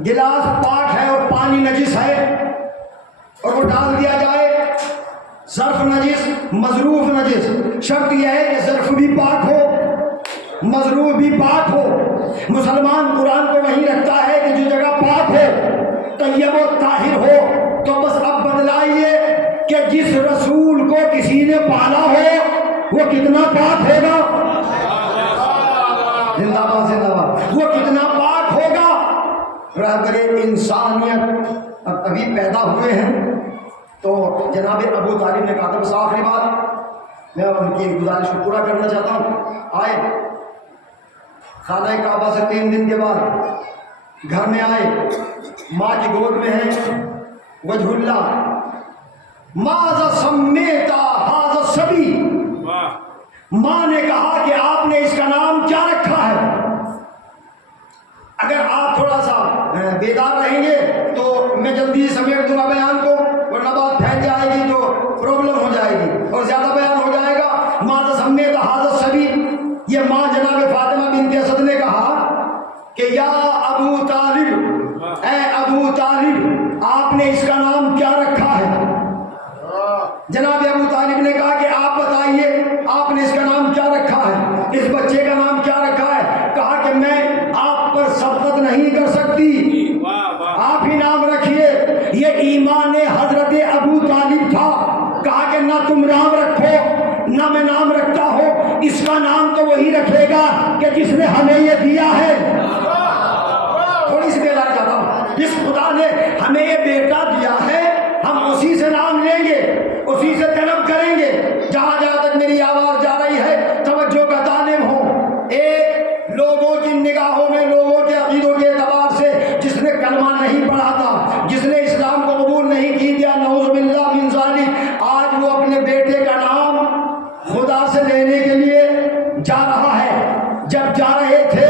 گلاس پاک ہے اور پانی نجس ہے اور وہ ڈال دیا جائے، ظرف نجس، مظروف نجس. شرط یہ ہے کہ ظرف بھی پاک ہو، مظروف بھی پاک ہو. مسلمان قرآن کو وہیں رکھتا ہے کہ جو جگہ پاک ہو، طیب و طاہر ہو. تو بس اب بتلائیے کہ جس رسول کو کسی نے پالا ہو وہ کتنا پاک ہوگا؟ زندہ باد زندہ باد. وہ کتنا پاک ہوگا؟ رہبر انسانیت ابھی پیدا ہوئے ہیں. تو جناب ابو طالب نے کہا تھا، بس آخری بات میں ان کی گزارش کو پورا کرنا چاہتا ہوں. آئے خانہ کعبہ سے 3 دن کے بعد گھر میں آئے، ماں کی گود میں ہیں، وجہ اللہ ماذا سمیتا ھذا الصبی. ماں نے کہا کہ آپ نے اس کا نام کیا رکھا ہے؟ اگر آپ تھوڑا سا بیدار رہیں گے تو میں جلدی سمیٹ دوں گا بیان کو، ورنہ بات پھیل جائے گی تو پرابلم ہو جائے گی اور زیادہ بیان ہو جائے گا. ماذا سمیتا ھذا الصبی، یہ ماں جناب فاطمہ بنت اسد نے کہا کہ یا ابو طالب، اے ابو طالب، آپ نے اس کا نام کیا رکھا ہے؟ جناب ابو طالب نے کہا نہ میں نام رکھتا ہوں، اس کا نام تو وہی رکھے گا کہ جس نے ہمیں یہ دیا ہے۔ تھوڑی سی دیر آ جاتا ہوں، جس خدا نے ہمیں یہ بیٹا دیا ہے ہم اسی سے نام لیں گے، اسی سے طلب کریں گے۔ جہاں جہاں تک میری آواز جا رہی ہے توجہ کا طالب ہوں، ایک لوگوں کی نگاہوں میں، لوگوں کے عقیدوں کے اعتبار سے جس نے کلمہ نہیں پڑھا تھا، جس نے اسلام کو قبول نہیں کی دیا، نعوذ باللہ من ذالک، آج وہ اپنے بیٹے کا نام خدا سے لینے کے لیے جا رہا ہے۔ جب جا رہے تھے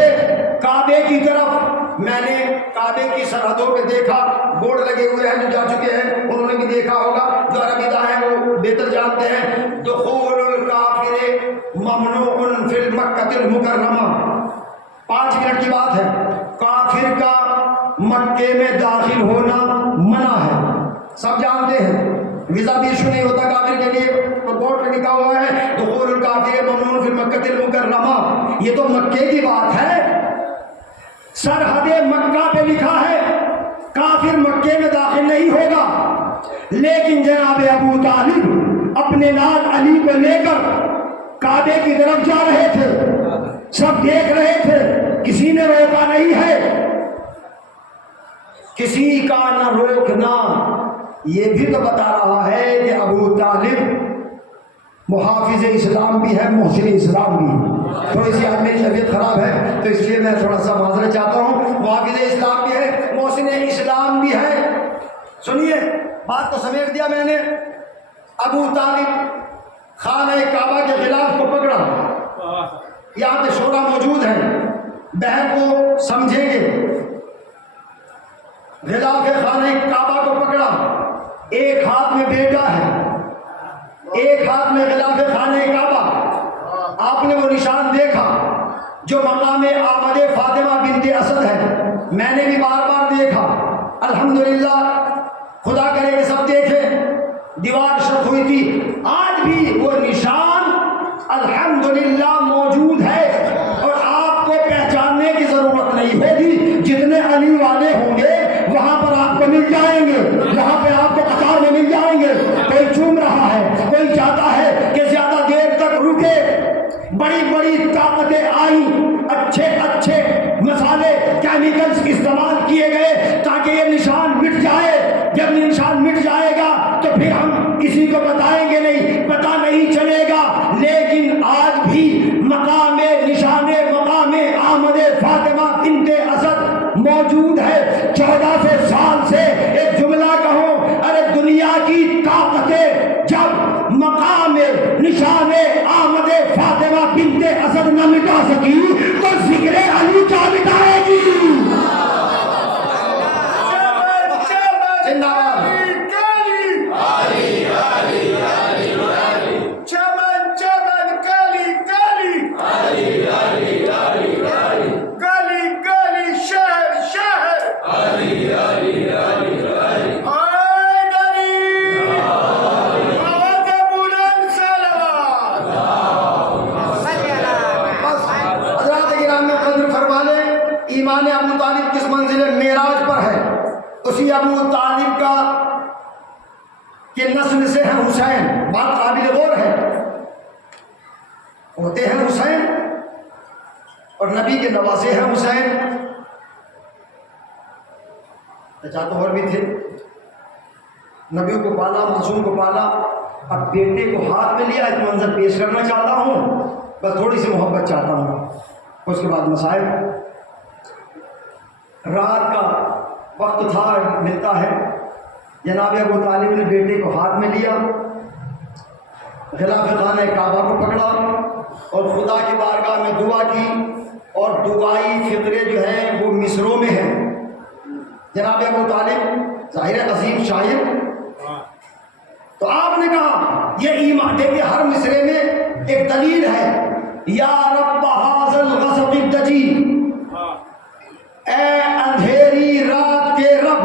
کعبے کی طرف، میں نے کعبے کی سرحدوں پہ دیکھا بورڈ لگے ہوئے ہیں، جو جا چکے ہیں انہوں نے بھی دیکھا ہوگا، جو عربی داں ہیں وہ بہتر جانتے ہیں، دخول الکافر ممنوع فی المکۃ المکرمہ۔ 5 منٹ کی بات ہے، کافر کا مکے میں داخل ہونا منع ہے، سب جانتے ہیں، ویزا بھی ایشو نہیں ہوتا کافر کے لیے، تو بورڈ پہ لکھا ہوا ہے دخول الکافر ممنوع فی المکۃ المکرمہ۔ یہ تو مکے کی بات ہے، سرحد مکہ پہ لکھا ہے کافر مکے میں داخل نہیں ہوگا۔ لیکن جناب ابو طالب اپنے لال علی کو لے کر کعبے کی طرف جا رہے تھے، سب دیکھ رہے تھے، کسی نے روکا نہیں ہے، کسی کا نہ روکنا۔ یہ بھی تو بتا رہا ہے کہ ابو طالب محافظ اسلام بھی ہے، محسن اسلام بھی ہے۔ تھوڑی سی آج میری طبیعت خراب ہے تو اس لیے میں تھوڑا سا معذرت چاہتا ہوں، محافظ اسلام بھی ہے، محسن اسلام بھی ہے۔ سنیے بات کو سمیٹ دیا میں نے۔ ابو طالب خانہ کعبہ کے خلاف کو پکڑا، یہاں پہ شورا موجود ہے، بہن کو سمجھیں گے، خلاف خانہ کعبہ کو پکڑا، ایک ہاتھ میں بیٹا ہے، ایک ہاتھ میں غلاف خانہ کعبہ۔ آپ نے وہ نشان دیکھا جو مقام آمد فاطمہ بنت اسد ہے، میں نے بھی بار بار دیکھا، الحمدللہ، خدا کرے کہ سب دیکھیں، دیوار شق ہوئی تھی، آج بھی وہ نشان الحمدللہ موجود ہے، اور آپ کو پہچاننے کی ضرورت نہیں ہوگی، جتنے علی والے ہوں گے وہاں پر آپ کو مل جائیں گے، وہاں پہ آپ کو قطار میں مل جائیں گے۔ کوئی چوم رہا ہے، کوئی چاہتا ہے کہ زیادہ دیر تک رکے، بڑی بڑی طاقتیں آئیں، اچھے اچھے مسالے کیمیکلز استعمال کیے گئے تاکہ یہ نشان مٹ جائے۔ جب نشان مٹ جائے گا تو پھر ہم کسی کو بتائیں گے نہیں، پتہ نہیں چلے گا، لیکن آج بھی مقام نشان مقام آمد فاطمہ بنت اسد موجود ہے۔ 1400 سال سے ایک جملہ کہوں، ارے دنیا کی طاقتیں جب مقام نشان آمد فاطمہ بنت اسد نہ مٹا سکی تو ذکر علی کیا مٹائے گی؟ ایمان ابو طالب کس منزل معراج پر ہے؟ اسی ابو طالب کا کہ نسل سے ہے حسین، بات قابل غور ہے، ہوتے ہیں حسین اور نبی کے نواسے ہیں حسین، چچا تو اور بھی تھے، نبی کو پالا، معصوم کو پالا۔ اب بیٹے کو ہاتھ میں لیا، ایک منظر پیش کرنا چاہتا ہوں، بس تھوڑی سی محبت چاہتا ہوں، اس کے بعد مسائل۔ رات کا وقت تھا، ملتا ہے، جناب ابو طالب نے بیٹے کو ہاتھ میں لیا، غلاف خانہ کعبہ کو پکڑا اور خدا کی بارگاہ میں دعا کی، اور دعائی فقرے جو ہیں وہ مصروں میں ہیں۔ جناب ابو طالب ظاہر عظیم شاعر، تو آپ نے کہا یہ ایمان، دیکھیے ہر مصرے میں ایک دلیل ہے، یا رب ھذا الغسق الدجی، اے اندھیری رات کے رب۔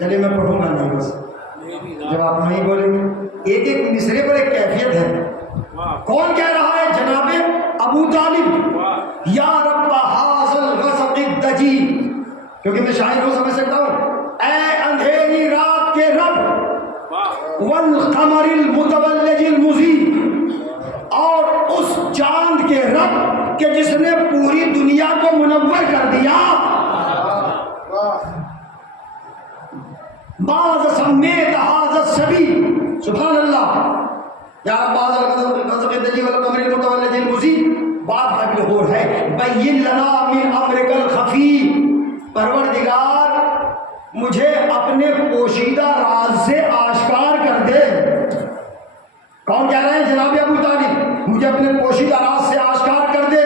چلیے میں پڑھوں گا نہیں، بس جب آپ نہیں بولیں گے، ایک ایک مصرے پر ایک کیفیت ہے۔ کون کہہ رہا ہے؟ جناب ابو طالب، یا رب ھذا الغسق الدجی، کیونکہ میں شاعر کو سمجھ سکتا ہوں، اے اندھیری رات کے رب، والقمر یا بعض الغضب الدجی والقمر المتولج المزید. بات قابل غور ہے. بین لنا من امرک الخفی، پروردگار مجھے اپنے پوشیدہ راز سے آشکار کر دے. کون کہہ رہے ہیں؟ جناب ابو طالب. مجھے اپنے پوشیدہ راز سے آشکار کر دے.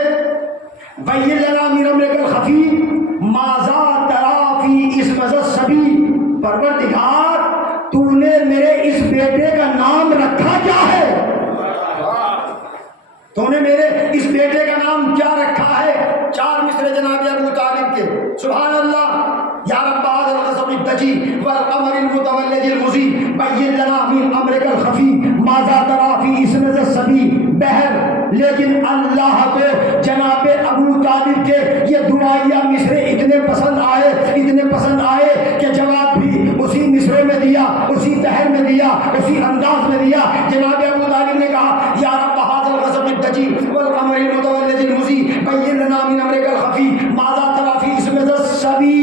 بین لنا من امرک الخفی ماذا تری فی اسم ذا الصبی، پروردگار تو نے میرے اس بیٹے کا نام رکھا کیا ہے؟ تو نے میرے اس بیٹے کا نام کیا رکھا ہے؟ 4 مصرے جناب ابو طالب کے. سبحان اللہ. یا رب هذا الغضب الدجی والقمر المتولج المضی بین لنا من امرک الخفی ماذا تری فی اسم ذا الصبی. بہر لیکن اللہ کو جناب ابو طالب کے یہ دعائیہ مصرے اتنے پسند آئے کہ جواب بھی اسی مصرے میں دیا، اسی بہر میں دیا، اسی انداز میں دیا. جناب ابو طالب نے کہا یا رب هذا الغضب الدجی والقمر المتولج المضی بین لنا من امرک الخفی ماذا تری فی اسم ذا الصبی.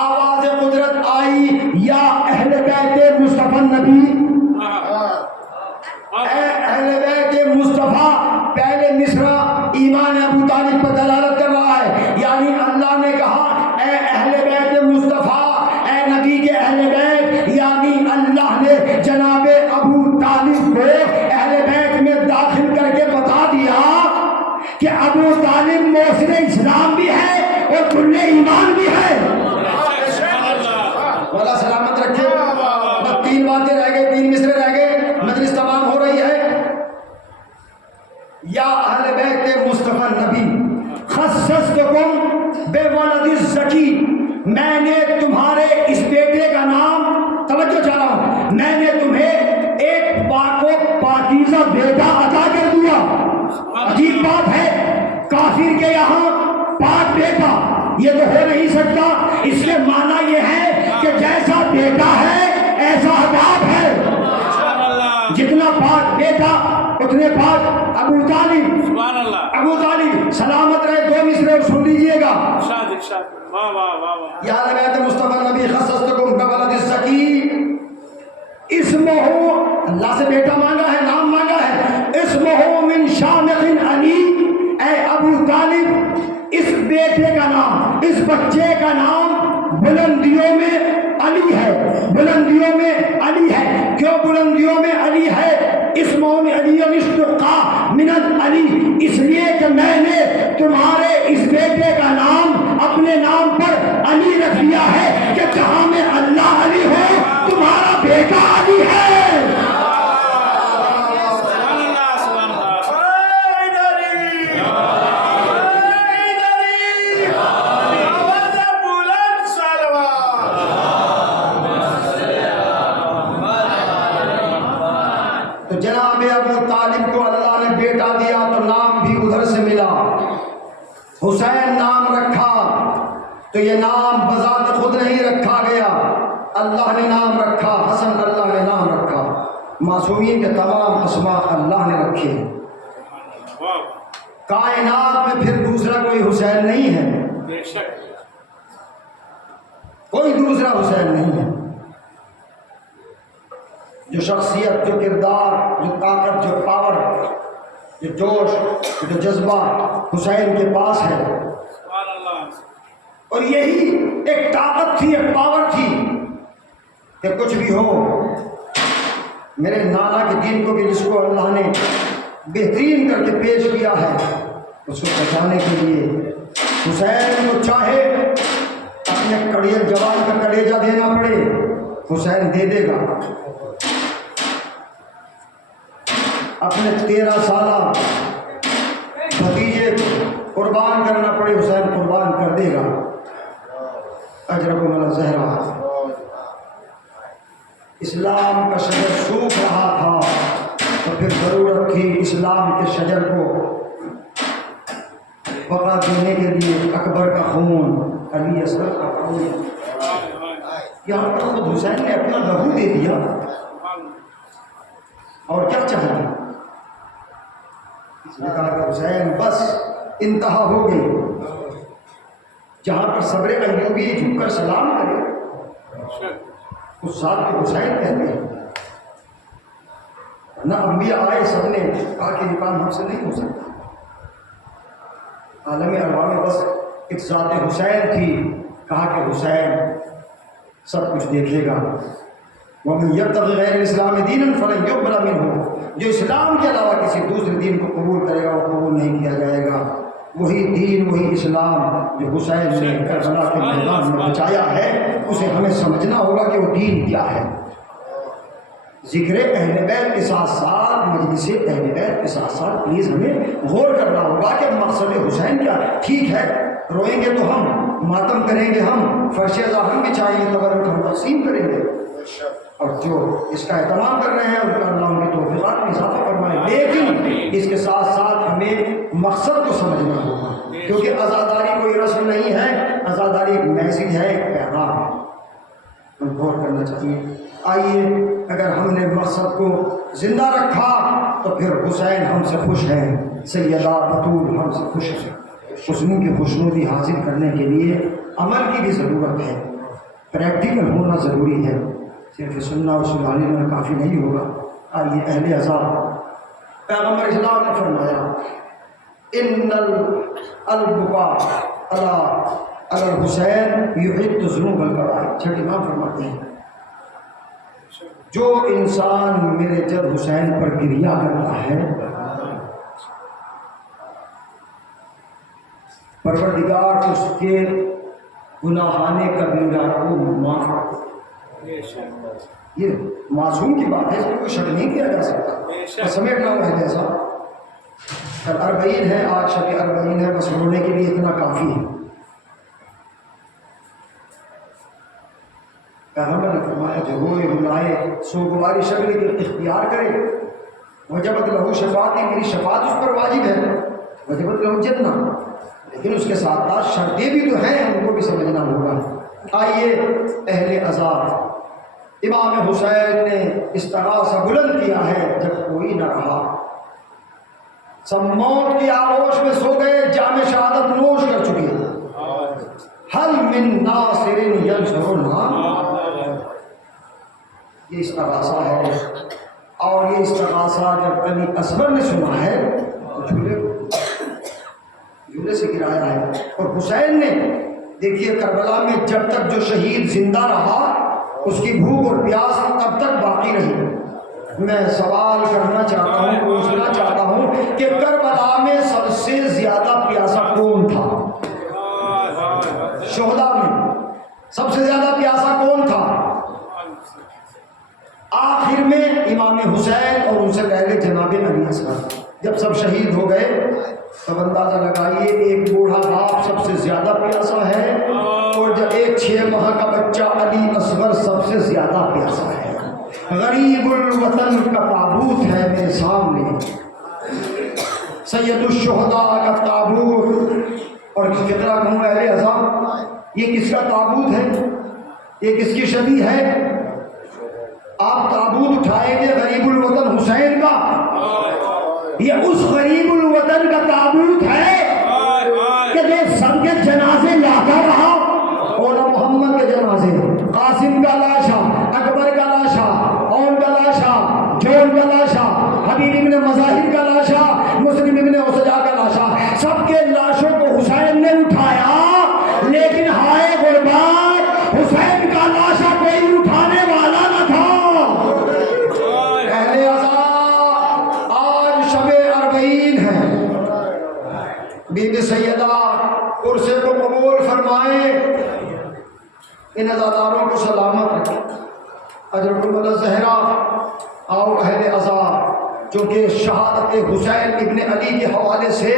آواز قدرت آئی یا اہل بیت مصطفیٰ نبی، اے اہل بیت مصطفیٰ. پہلے مصرع ایمان ابو طالب پر دلالت کر رہا ہے، یعنی اللہ نے کہا اے اہل بیت مصطفیٰ، اے نبی کے اہل بیت، یعنی اللہ نے جناب ابو طالب کو اہل بیت میں داخل کر کے بتا دیا کہ ابو طالب موصل اسلام بھی ہے اور کل ایمان بھی ہے. اللہ سلامت رکھے. بس 3 باتیں رہ گئی، 3 مصرے رہ گئے، مجلس تمام ہو رہی ہے. یا اہل بیت مصطفیٰ نبی خصصتکم بولد الزکی، میں نے تمہارے اس بیٹے کا نام، توجہ چاہ رہا ہوں، میں نے تمہیں ایک پاک و پاکیزہ بیٹا عطا کر دیا. عجیب بات ہے، کافر کے یہاں پاک بیٹا یہ تو ہو نہیں سکتا. اس کے معنی یہ ہے کہ جیسا بیٹا ہے ایسا باپ ہے. جتنا پاک بیٹا اتنے پاک ابو طالب. ابو طالب سلامت رہے. 2 مصرے سن لیجئے گا. یا بیت مصطفیٰ نبی خصصتکم بولد الزکی اسمہ، اللہ سے بیٹا مانگا ہے، نام مانگا ہے. اسمہ من شامخ علی، اے ابو طالب اس بیٹے کا نام، اس بچے کا نام بلندیوں میں علی ہے. بلندیوں میں علی ہے. کیوں بلندیوں میں علی ہے؟ اسمہ علی اشتقا من علی، اس لیے کہ میں نے تمہارے اس بیٹے کا نام اپنے نام پر علی رکھ دیا ہے کہ جہاں میں اللہ علی ہو تمہارا بیٹا علی ہے. تو جناب ابو طالب کو اللہ نے بیٹا دیا تو نام بھی ادھر سے ملا. حسین نام رکھا تو یہ نام بذات خود نہیں رکھا گیا، اللہ نے نام رکھا. حسن اللہ نے نام رکھا. معصومین کے تمام اسماء اللہ نے رکھے. کائنات میں پھر دوسرا کوئی حسین نہیں ہے، کوئی دوسرا حسین نہیں ہے. جو شخصیت، جو کردار، جو طاقت، جو پاور، جو جوش، جو جذبہ حسین کے پاس ہے. اور یہی ایک طاقت تھی، ایک پاور تھی کہ کچھ بھی ہو میرے نانا کے دین کو بھی جس کو اللہ نے بہترین کر کے پیش کیا ہے اس کو بچانے کے لیے حسین کو چاہے اپنے کڑیل جوان کا کلیجہ دینا پڑے حسین دے دے گا. اپنے 13 سالہ بھتیجے قربان کرنا پڑے حسین قربان کر دے گا. اجرکم اللہ زہرا. اسلام کا شجر سوکھ رہا تھا تو پھر ضرورت تھی اسلام کے شجر کو بقا دینے کے لیے اکبر کا خون، علی اصغر کا خون. یہاں پر خود حسین نے اپنا لہو دے دیا اور کیا چاہیے. اس نے کہا کہ حسین بس انتہا ہو گئی. جہاں پر صبر ایوبی جھک کر سلام کرے اس ذات کو حسین کہتے ہیں. نہ انبیاء آئے سب نے کہا کہ یہ کام ہم سے نہیں ہو سکتا. عالم ارواح میں بس ایک ذات حسین تھی، کہا کہ حسین سب کچھ دیکھے گا. وَمَن يَبْتَغِ غَيْرَ الْإِسْلَامِ دِينًا فَلَن يُقْبَلَ مِنْهُ، جو اسلام کے علاوہ کسی دوسرے دین کو قبول کرے گا وہ قبول نہیں کیا جائے گا. وہی دین، وہی اسلام جو حسین نے کربلا کے میدان میں بچایا ہے، اسے ہمیں سمجھنا ہوگا کہ وہ دین کیا ہے. ذکر اہل بیت کے ساتھ ساتھ، مجلس اہل بیت کے ساتھ ساتھ پلیز ہمیں غور کرنا ہوگا کہ مقصد حسین کیا ہے. ٹھیک ہے، روئیں گے تو ہم، ماتم کریں گے ہم، فرش ازا ہم بچھائیں گے، تبرک ہم تقسیم کریں گے، اور جو اس کا اہتمام کر رہے ہیں ان کا اللہ ان کی توفیقات میں اضافہ فرمائے. لیکن اس کے ساتھ ساتھ ہمیں مقصد کو سمجھنا ہوگا، کیونکہ عزاداری کوئی رسم نہیں ہے، عزاداری ایک میسج ہے، ایک پیغام ہے. ہم غور کرنا چاہیے. آئیے، اگر ہم نے مقصد کو زندہ رکھا تو پھر حسین ہم سے خوش ہیں، سیدہ بطول ہم سے خوش ہیں. حسنوں کی خوشنودی حاصل کرنے کے لیے عمل کی بھی ضرورت ہے، پریکٹیکل ہونا ضروری ہے، صرف سننا اور سنانے میں کافی نہیں ہوگا. آئیے، اہل عذاب، پیغمبر اسلام نے فرمایا ان البکا علی الحسین یحط ذنوب الکبائر. چھٹی امام فرماتے ہیں جو انسان میرے جد حسین پر گریہ کرتا ہے، پروردگار اس کے گناہان کبیرہ کو معاف کرتا ہے. یہ معصوم کی بات ہے، اس میں کوئی شک نہیں کیا جا سکتا. سمیٹنا ہوا ہے جیسا کل 40 ہے، آج شب 40 ہے، بس رونے کے لیے اتنا کافی ہے. پیغمبر نے فرمایا جو روئے رلائے سوگواری شکل کے اختیار کرے، وجبت لہو شفاعتی، میری شفاعت اس پر واجب ہے، وجبت لہو جنہ. لیکن اس کے ساتھ ساتھ شرطیں بھی تو ہیں، ان کو بھی سمجھنا ہوگا. آئیے، اہل عذاب، امام حسین نے استغاثہ بلند کیا ہے جب کوئی نہ رہا. سب موت کی آغوش میں سو گئے، جام شہادت نوش کر چکے. حل من ناصر ینصرنا، یہ استغاثہ ہے. اور یہ استغاثہ جب علی اصغر نے سنا ہے تو جھولے سے گرایا ہے. اور حسین نے، دیکھیے کربلا میں جب تک جو شہید زندہ رہا اس کی بھوک اور پیاس تب تک باقی رہی. میں سوال کرنا چاہتا ہوں، پوچھنا چاہتا ہوں کہ کربلا میں سب سے زیادہ پیاسا کون تھا؟ شہداء میں سب سے زیادہ پیاسا کون تھا؟ آخر میں امام حسین اور ان سے پہلے جناب علی اصغر. جب سب شہید ہو گئے تب اندازہ لگائیے ایک بوڑھا باپ سب سے زیادہ پیاسا ہے، اور جب ایک 6 ماہ کا بچہ علی اصغر سب سے زیادہ پیاسا ہے. غریب الوطن کا تابوت ہے میرے سامنے، سید الشہداء کا تابوت. اور فطرہ کہوں اہل عذاب، یہ کس کا تابوت ہے؟ یہ کس کی شبیہ ہے؟ آپ تابوت اٹھائیں گے غریب الوطن حسین کا، یہ اس غریب الوطن کا تابوت ہے کہ جو سب کے جنازے لاتا رہا. اولا محمد کے جنازے، قاسم کا لاشا، اکبر کا لاشا، اون کا لاشا، جون کا لاشا، حبیب ابن مظاہر کا لاشا، مسلم ابن اسجا کا لاشا، سب کے لاشوں کو حسین نے اٹھایا. لیکن ہائے غربات، حسین کا لاشا کوئی اٹھانے والا نہ تھا. اہل عزا، آج شب 40 ہے. بی بی سیدہ عرصے کو قبول فرمائیں، ان عزاداروں کو سلامت رکھیں. حضرت الملا زہرا، آؤ اہل عزا، چونکہ شہادت حسین ابن علی کے حوالے سے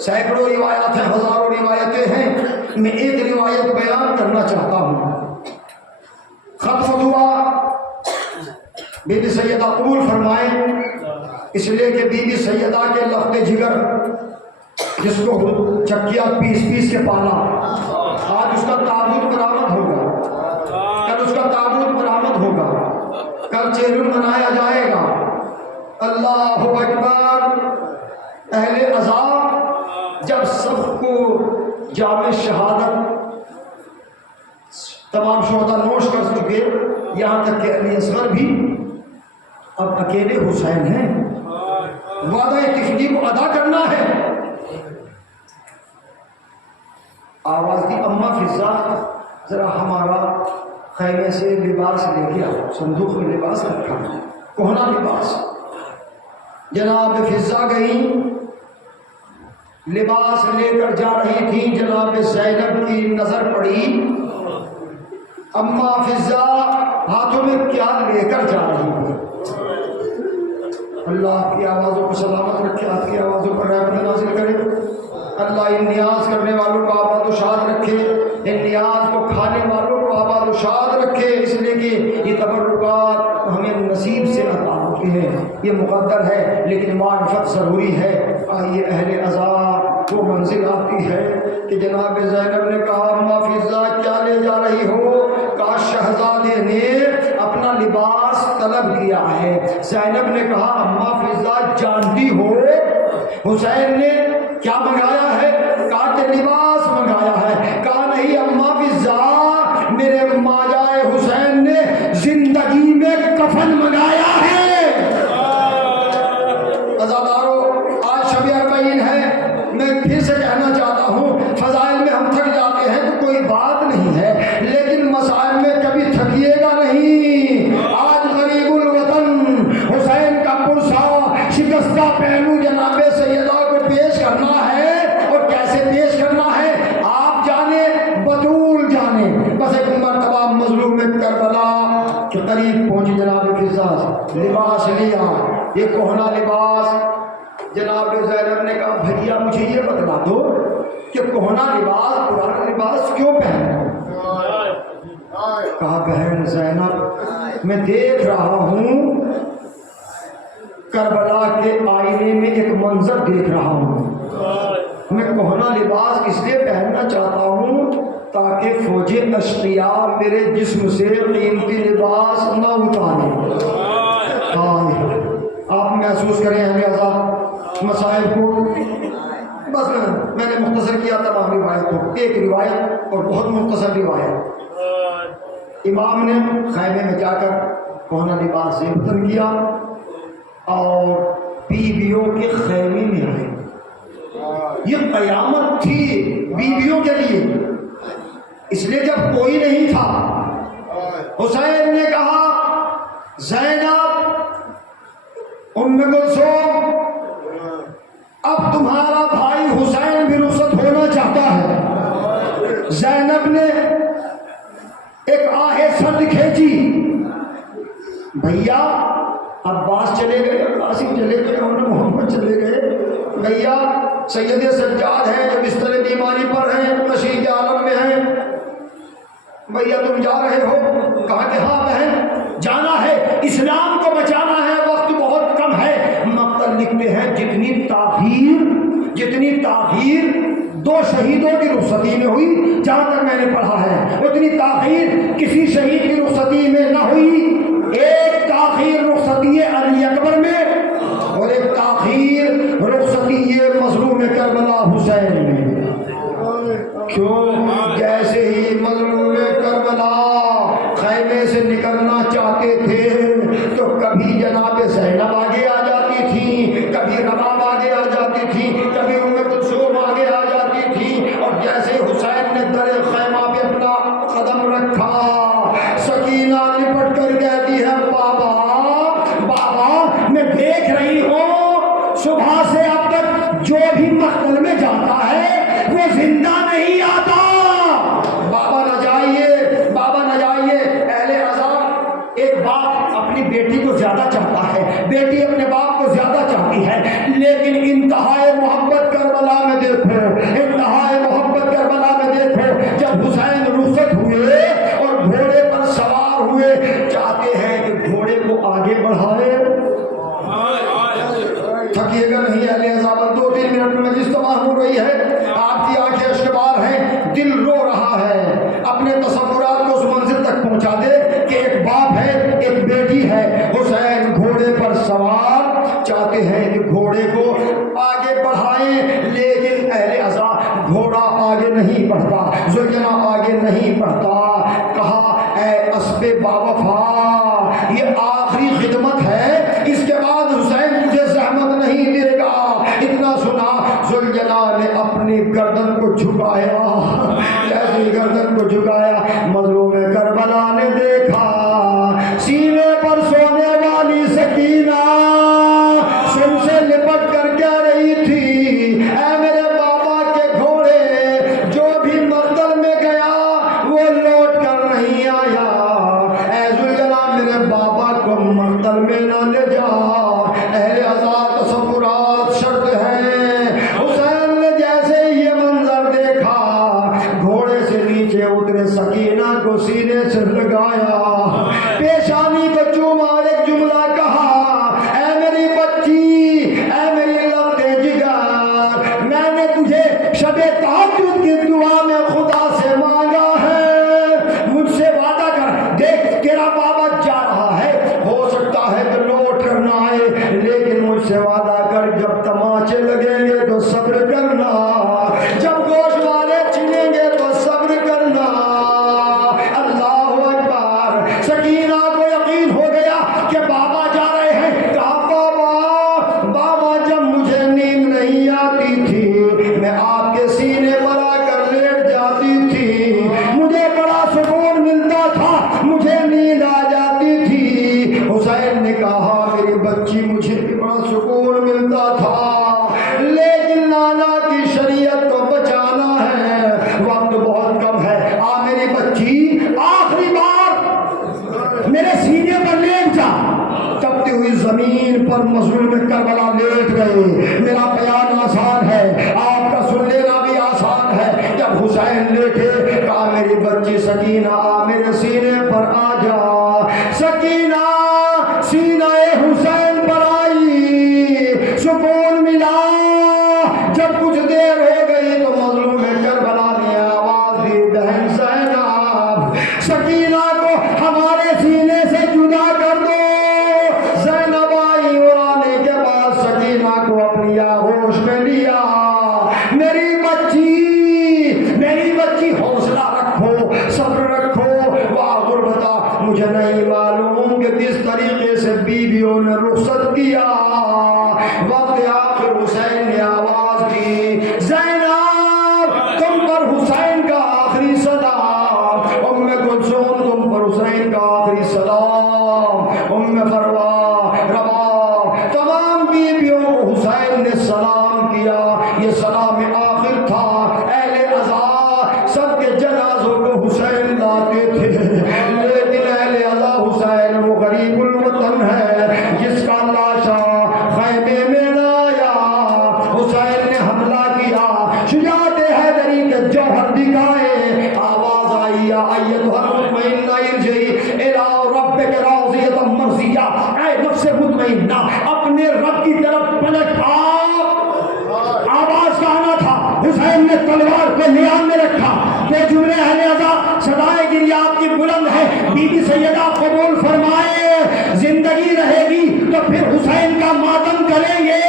سینکڑوں روایات ہیں، ہزاروں روایتیں ہیں. میں ایک روایت بیان کرنا چاہتا ہوں. ختم دعا بی بی سیدہ قبول فرمائیں، اس لیے کہ بی بی سیدہ کے لخت جگر جس کو چکیا پیس کے پالا، آج اس کا تابوت برآمد ہوگا، کل اس کا تابوت برآمد ہوگا، کل چہلم منایا جائے گا. اللہ اکبر. اہل عذاب، جب سب کو جام شہادت تمام شہداء نوش کر چکے، یہاں تک کہ علی اصغر بھی اب اکیلے حسین ہیں، وعدہ تفدی کو ادا کرنا ہے۔ آواز دی اماں فضا ذرا ہمارا خیمے سے لباس لے کے آؤ، صندوق میں لباس رکھا ہے، کہنا لباس۔ جناب فضا گئی، لباس لے کر جا رہی تھی، جناب زینب کی نظر پڑی، اماں فضا ہاتھوں میں کیا لے کر جا رہی ہے؟ اللہ آپ کی آوازوں کو سلامت رکھے، آپ کی آوازوں پر رحمت نازل کرے۔ اللہ ان نیاز کرنے والوں کو آباد و شاد رکھے، ان نیاز کو کھانے والوں کو آباد و شاد رکھے، اس لیے کہ یہ تبرکات ہمیں نصیب سے عطا ہوتے ہیں، یہ مقدر ہے، لیکن معرفت ضروری ہے۔ آئیے اہل عذاب وہ منزل آتی ہے کہ جناب زینب نے کہا اماں فضا کیا لے جا رہی ہو؟ کہا شہزادے نے اپنا لباس طلب کیا ہے۔ زینب نے کہا اماں فضا جانتی ہو حسین نے کیا منگایا ہے؟ کہا کہ لباس منگایا ہے۔ کہا نہیں اماں فضا، میرے ماجائے حسین نے زندگی میں کفن منگایا ہے۔ عزادارو آج شب اربعین ہے، میں پھر سے کہنا چاہتا ہوں فضائل میں ہم تھک جاتے ہیں تو کوئی بات نہیں ہے، لیکن مسائل میں کبھی تھکیے گا نہیں۔ آج غریب الوطن حسین کا پرسا شکستہ پہلو جناب سیدہ کو پیش کرنا ہے، اور کیسے پیش کرنا ہے آپ جانے، بطول جانے۔ بس ایک مرتبہ مظلوم کربلا کے قریب پہنچی جناب فضا، لباس لیا، یہ کہنا لباس۔ جناب زینب نے کہا بھیا مجھے یہ بتلا دو کہ کہنا لباس پرانا لباس کیوں پہنا؟ کہا بہن زینب میں دیکھ رہا ہوں کربلا کے آئینے میں ایک منظر دیکھ رہا ہوں، میں کہنا لباس اس لیے پہننا چاہتا ہوں تاکہ فوج اشقیاء میرے جسم سے قیمتی لباس نہ اتارے۔ آپ محسوس کریں اہل عذاب مسائل کو۔ بس میں نے مختصر کیا تمام روایت کو، ایک روایت اور بہت مختصر روایت۔ امام نے خیمے میں جا کر کہنا لباس زیبتن کیا اور بیویوں کے خیمے میں آئے۔ یہ قیامت تھی بیویوں کے لیے، اس لیے جب کوئی نہیں تھا حسین نے کہا زینب ام کلثوم اب تمہارا بھائی حسین بھی رخصت ہونا چاہتا ہے۔ زینب نے ایک آہ سرد کھینچی، بھیا عباس چلے گئے، قاسم چلے گئے اور محمد چلے گئے، بھیا سید سجاد ہیں جو بستر بیماری پر ہیں، نشیب عالم میں ہیں، بھیا تم جا رہے ہو؟ کہا کہ ہاں بہن جانا ہے، اسلام کو بچانا ہے، وقت بہت کم ہے۔ مقتل لکھتے ہیں جتنی تاخیر دو شہیدوں کی رخصتی میں ہوئی، جہاں تک میں نے پڑھا ہے اتنی تاخیر کسی شہید کی رخصتی میں نہ ہوئی۔ ایک تاخیر رخصتی علی اکبر میں اور ایک تاخیر رخصتی مظلوم کربلا حسین میں۔ کیوں؟ جیسے ہی مظلوم کربلا خیمے سے نکلنا چاہتے تھے تو کبھی جناب زینب آگے آ جاتی تھی، کبھی رباب آگے آ جاتی تھی، کبھی ام کلثوم آگے آ جاتی تھی، اور جیسے حسین نے در خیمہ پہ اپنا قدم رکھا، سکینہ لپٹ کر کہتی ہے بابا بابا میں دیکھ رہی ہوں صبح سے اب تک جو بھی مقتل میں جاتا ہے وہ زندہ نہیں آتا۔ بابا نہ جائیے، بابا نہ جائیے۔ اہل عذاب، ایک باپ اپنی بیٹی کو زیادہ چاہتا ہے، بیٹی اپنے باپ کو زیادہ چاہتی ہے، لیکن انتہائی محبت کربلا میں دیکھو، انتہائی محبت کربلا میں دیکھو جب حسین رخصت ہوئے اور گھوڑے پر سوار ہوئے، چاہتے ہیں کہ گھوڑے کو آگے بڑھائے۔ تھکیے گا نہیں اہل عذاب، 2-3 منٹ میں مجلس تمام ہو رہی ہے، آپ کی آنکھیں اشکبار ہیں، دل رو رہا ہے۔ اپنے تصورات کو اس منزل تک پہنچا دے کہ ایک باپ ہے، ایک بیٹی ہے، حسین گھوڑے پر سوار، چاہتے ہیں کہ گھوڑے کو آگے بڑھائیں، لیکن اہل عذاب گھوڑا آگے نہیں بڑھتا، زوجنا آگے نہیں بڑھتا۔ کہا اے اسب باوفا، یہ آخری خدمت ہے مجھ سے وعدہ کر جب تماچے لگیں گے تو صبر کرنا، جب گوشت والے چھنیں گے تو صبر کرنا۔ اللہ اکبر۔ سکینہ کو یقین ہو گیا کہ بابا جا رہے ہیں۔ کہا بابا جب مجھے نیند نہیں آتی تھی میں آپ کے سینے پر آ کر لیٹ جاتی تھی، مجھے بڑا سکون ملتا تھا، مجھے نیند آ جاتی تھی۔ حسین نے کہا میری بچی مجھے بھی بڑا سکون ملتا تھا، لیکن نانا کی شریعت کو بچانا ہے، وقت بہت کم ہے۔ میری بچی آخری بار میرے سینے پر لیٹ جا۔ تپتی ہوئی زمین پر مظلوم کربلا لیٹ گئے۔ میرا بیان آسان ہے، آپ کا سن لینا بھی آسان ہے۔ جب حسین لیٹے کہا میری بچی سکینہ آ میرے سینے پر آ جا۔ سکینہ سینہ حسین پر آئی، سکون ملا۔ جب کچھ دیر ہو گئی تو مظلوم کربلا نے آواز دی بہن زینب سکینہ کو ہمارے سینے سے جدا کر دو۔ زینب آئی اور آنے کے بعد سکینہ کو اپنی آغوش میں لیا۔ میری بچی حوصلہ رکھو، صبر رکھو۔ واہ غربتا، مجھے نہیں معلوم کہ کس طریقے سے بیویوں نے رخصت کیا۔ وقت آخر حسین نے آواز دی زینب تم پر حسین کا آخری سلام، ام کلثوم تم پر حسین کا آخری سلام، ام فروا ربا تمام بیویوں کو حسین نے سلام کیا۔ یہ سلام آخر تھا۔ اہل عزا سب کے جنازوں کو حسین لاتے تھے، لیکن اہل عزا حسین وہ غریب الوطن ہے جس کا لاشا خیمے میں نہ آیا۔ حسین نے حملہ کیا، شجاعت حیدری کے جوہر دکھائے۔ آواز آئی یا ایتھا المطمئنہ ارجعی الی ربک راضیۃ مرضیہ، اے نفس مطمئنہ اپنے رب کی طرف پلٹ آؤ۔ آواز کا آنا تھا۔ حسین نے تلوار کو نیام میں رکھا۔ دو جملے اہل عزا صدائے گری آپ کی بلند ہے، بی بی سیدہ قبول فرمائے، زندگی رہے گی تو پھر حسین کا ماتم کریں گے۔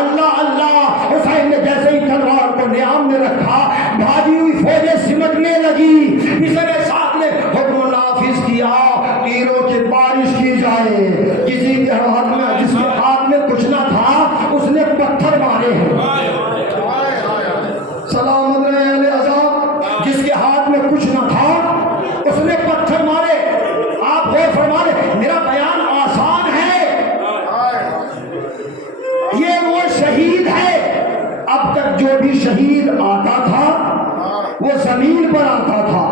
اللہ اللہ۔ حسین نے جیسے ہی تلوار کو نیام میں رکھا بھاگی ہوئی فوجیں سمٹنے لگی۔ پسرے ساتھ نے حکم نافذ کیا تیروں کی بارش کی جائے۔ کسی کے ہاتھ میں جس کے ہاتھ میں کچھ نہ تھا اس نے پتھر مارے ہیں۔ سلامت رہے اہل عزا، جس کے ہاتھ میں کچھ نہ تھا اس نے پتھر مارے۔ آپ غور فرما لیں، میرا بیان آسان ہے، یہ وہ شہید ہے۔ اب تک جو بھی شہید آتا تھا وہ زمین پر آتا تھا،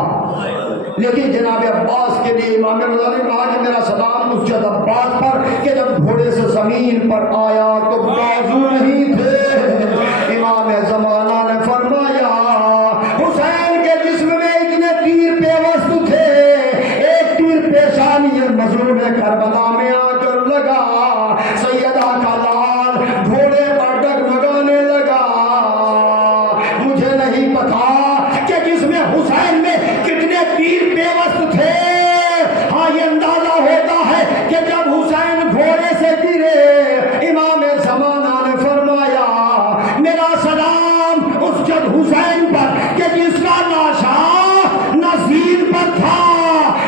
لیکن جناب عباس کے لیے امام رضا نے کہا کہ میرا سلام اس جد عباس پر کہ جب گھوڑے سے زمین پر آیا تو بازو نہیں تھے۔ امام زمانہ نے فرمایا حسین کے جسم میں اتنے تیر پیوست تھے، ایک تیر پیشانی مظلوم کربلا میں آ کر لگا، سیدہ کا لال گھوڑے پر ڈگمگانے لگا۔ مجھے نہیں پتا کہ جسم حسین میں کتنے تیر پیوست تھے، ہاں یہ اندازہ ہوتا ہے کہ جب حسین گھوڑے سے گرے امام زمانہ نے فرمایا میرا سلام اس جد حسین پر کہ جس کا لاشا نہ زین پر تھا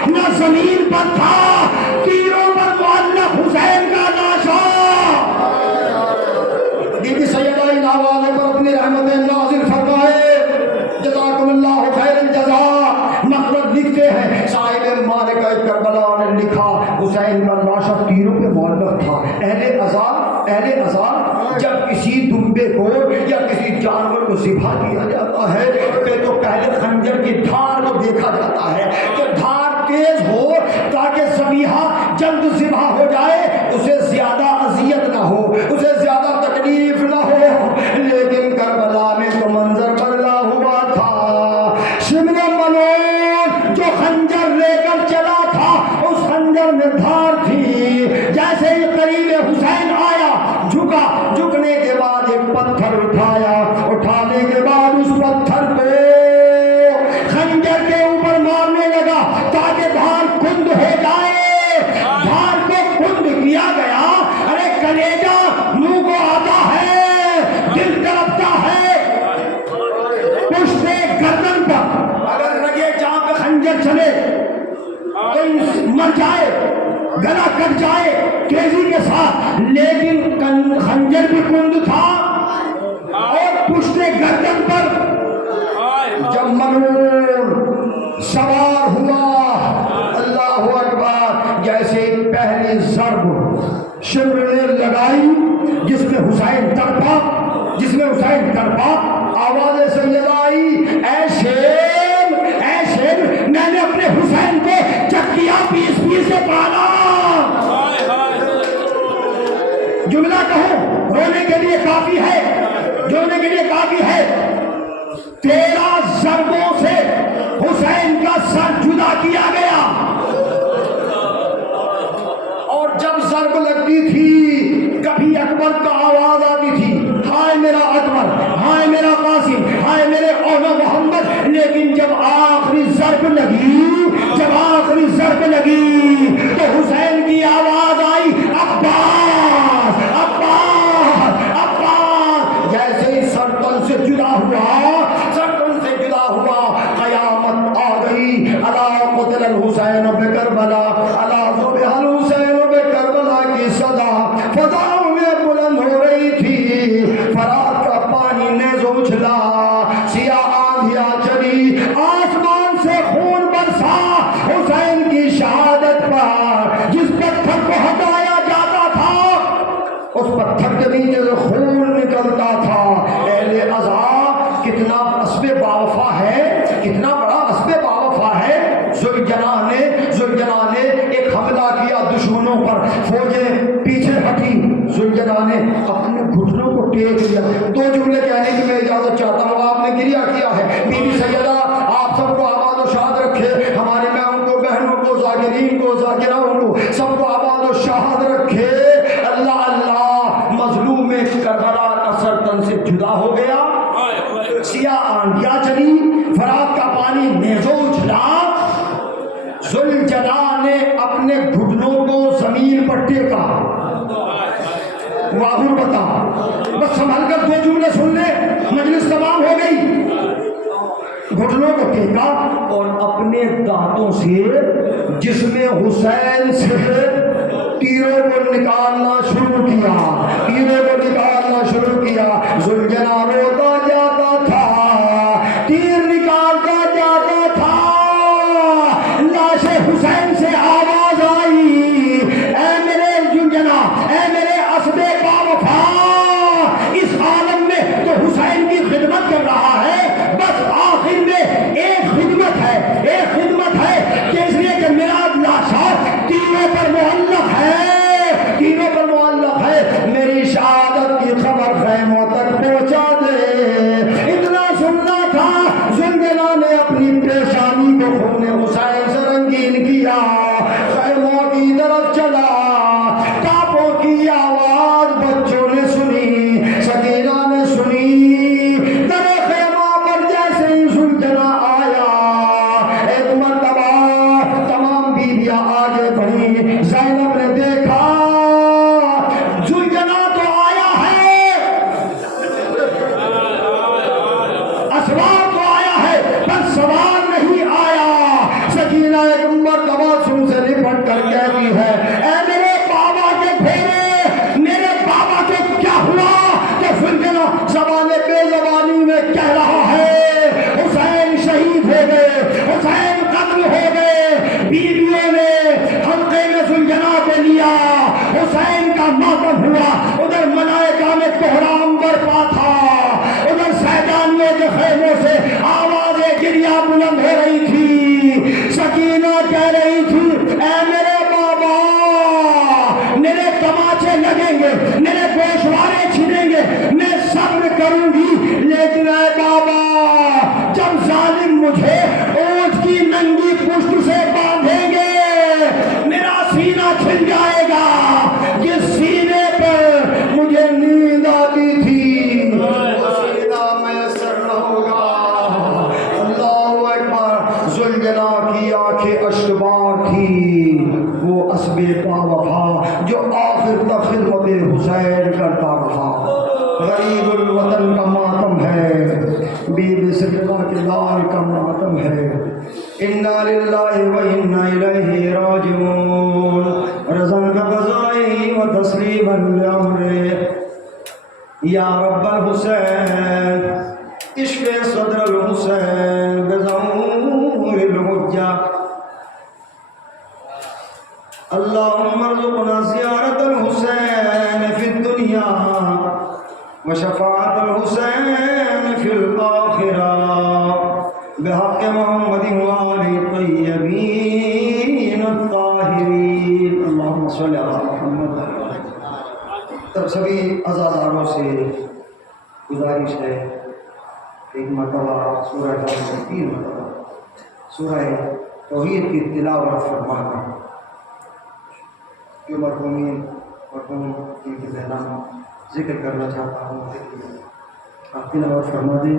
نہ زمین پر تھا، تیروں پر معلق حسین کا لاشا۔ بی بی سیدہ ان حوالے پر اپنی رحمت نازل فرمائے، جزاکم اللہ خیر الجزا۔ مقصد لکھتے ہیں صاحب مالک کربلا نے لکھا حسین کا لاشا تیروں پہ معلق تھا۔ اہل عزا جب کسی دمبے کو یا کسی جانور کو ذبح کیا جاتا ہے تو پہلے خنجر کی دھار کو دیکھا جاتا ہے کہ دھار تیز ہو تاکہ ذبیحہ جلد ذبح ہو جائے، اسے زیادہ اذیت نہ ہو، اسے زیادہ تکلیف نہ ہو۔ لیکن کربلا میں تو منظر بدلا ہوا تھا۔ شمر ملون جو خنجر لے کر چلا تھا اس خنجر میں دھار تھی، جیسے ہی قریب حسین آیا جھکنے کے بعد ایک پتھر اٹھایا، اٹھانے کے بعد اس پتھر کو خنجر کے اوپر مارنے لگا تاکہ دھار کند ہو جائے۔ دھار کو کند کیا گیا، لیکن خنجر بھی کند تھا اور پشت گردن پر جب ملعون سوار ہوا، اللہ اکبر، جیسے پہلی ضرب شمر نے لگائی جس میں حسین تڑپا، آواز سیدہ آئی، اے شیم، میں نے اپنے حسین کو چکیا پیس سے پالا۔ جملہ کہوں رونے کے لیے کافی ہے، 13 ضربوں سے حسین کا سر جدا کیا گیا، اور جب ضرب لگتی تھی کبھی اکبر کا آواز آتی تھی، ہائے میرا اکبر، ہائے میرا قاسم، ہائے میرے اولا محمد، لیکن جب آخری ضرب لگی تو حسین کی آواز آئی، عباس، جیسے ہی سرتن سے جدا ہوا، قیامت آ گئی۔ الا قتل الحسین بکربلا، الا ذبح الحسین بکربلا کی صدا فضاؤں میں بلند ہو رہی تھی، فرات کا پانی نیزوں اچھلا، سیاہ آندھیاں چلی، آسمان سے خون برسا حسین کی شہادت پر۔ جس پتھر کو ہٹایا جاتا تھا اس پتھر کے نیچے سے خون نکلتا تھا۔ اہل عزا کتنا اسب باوفا ہے، کتنا بڑا اسب باوفا ہے۔ ذوالجلال نے ایک حملہ کیا دشمنوں پر، فوجیں پیچھے ہٹی، ذوالجلال نے اپنے گھٹنوں کو ٹیک لیا۔ 2 جملے کہنے کی میں اجازت چاہتا ہوں، آپ نے گریہ کیا ہے، بی بی سیدہ آپ سب کو آباد و شاد رکھے، ہمارے ماؤں کو، بہنوں کو، ذاکرین کو، ذاکراؤں کو، سب کو آباد و شاد رکھے۔ اللہ مظلوم کربلا کا سرتن سے جدا ہو گیا، سیاہ آندھیاں چلی، فرات کا پانی نیزوں اچھلا، ذوالجلال نے اپنے گھٹنوں کو زمین پر ٹیکا۔ واہر بتا، بس سنبھل کر 2 جملے سن لے، مجلس تمام ہو گئی۔ گھٹنوں کو ٹیکا اور اپنے دانتوں سے جسم حسین سے تیروں کو نکالنا شروع کیا، ذوالجلال روتا جاتا تھا، تیر نکالتا جاتا تھا۔ لاش حسین سے آواز آئی، اے میرے ذوالجلال، اے میرے اسب باوفا، اس عالم میں تو حسین کی خدمت کر رہا ہے، بس آخر میں ایک خدمت ہے کہ اس لیے کہ میرا لاشا تینوں پر معلق ہے، میری شہادت کی خبر خیموں تک پہنچا دے۔ اتنا سننا تھا، ذوالجلال نے اپنی پیشانی کو خون حسین سے رنگین کیا، خیموں کی طرف چلا، ٹاپوں کی آواز بچوں نے سنی، سکینہ نے سنی، در خیمہ پر جیسے ہی ذوالجلال آیا، ایک مرتبہ تمام بیویاں آگے بڑھی، زینب نے دیکھا ذوالجلال تو آیا ہے، اسوار تو آیا ہے، پر سوار نہیں آیا۔ سکینہ ایک مرتبہ سن سے لپٹ کر کہتی ہے، اے میرے بابا کے بھیڑے، میرے بابا کو کیا ہوا؟ تو ذوالجلال زبان بے زبانی میں کہہ رہا ہے، حسین شہید ہو گئے، حسین قتل ہو گئے۔ بیویوں نے حلقے میں ذوالجلال کو لیا، حسین کا ماتم ہوا، ادھر ملائکہ میں کوہرام برپا تھا، ادھر سیدانیوں کے خیموں سے آوازیں گریہ بلند ہو رہی تھی۔ سکینہ کہہ رہی تھی، اے میرے بابا، میرے تماچے لگیں گے، میرے گوشوارے چھنیں گے، میں صبر کروں گی، لیکن اے بابا جب ظالم مجھے اونٹ کی ننگی پشت سے باندھیں گے، میرا سینہ چھن جائے گا، جس سینے پر مجھے نیند آتی تھی سینہ میسر نہ ہوگا۔ اللہ اکبر۔ ذوالجلال کی آنکھیں اشکبار تھی، وہ اسب باوفا جو آخر تک خدمت حسین کرتا رہا۔ غریب الوطن کا ماتم ہے، بی بی سیدہ کے لال کا ماتم ہے۔ انا للہ و انا الیہ راجعون۔ رضا کا قضائی وتسليما لأمره يا رب الحسين اشف صدر الحسين بزور الحجة اللهم ارزقنا زيارة الحسين في الدنيا وشفاعة الحسين في الآخرة بحق محمد وآله الطيبين الطاهرين اللهم صل على محمد. تب سبھی عزاداروں سے گزارش ہے ایک مرتبہ سورہ توحید 3 مرتبہ سورہ توحید کی تلاوت فرما کر جو مرحوم کی نام ذکر کرنا چاہتا ہوں آپ تلاوت فرما دیں.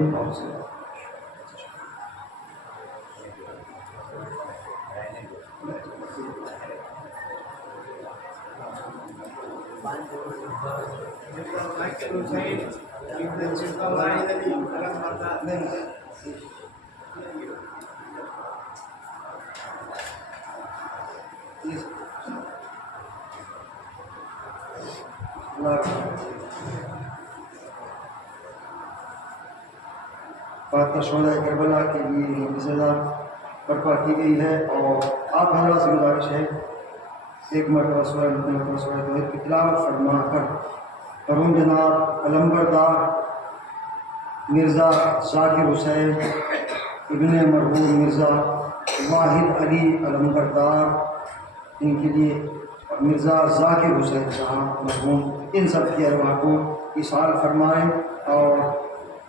فاتحہ شہدائے کربلا کے لیے سزا برپا کی گئی ہے اور آپ حضرات سے گزارش ہے ایک مرتبہ سورہ توحید کی تلاوت فرما کر مرحوم جناب علمبردار مرزا ذاکر حسین ابن مرحوم مرزا واحد علی علمبردار ان کے لیے مرزا ذاکر حسین صاحب مرحوم ان سب کی ارواح کو ایصال فرمائیں اور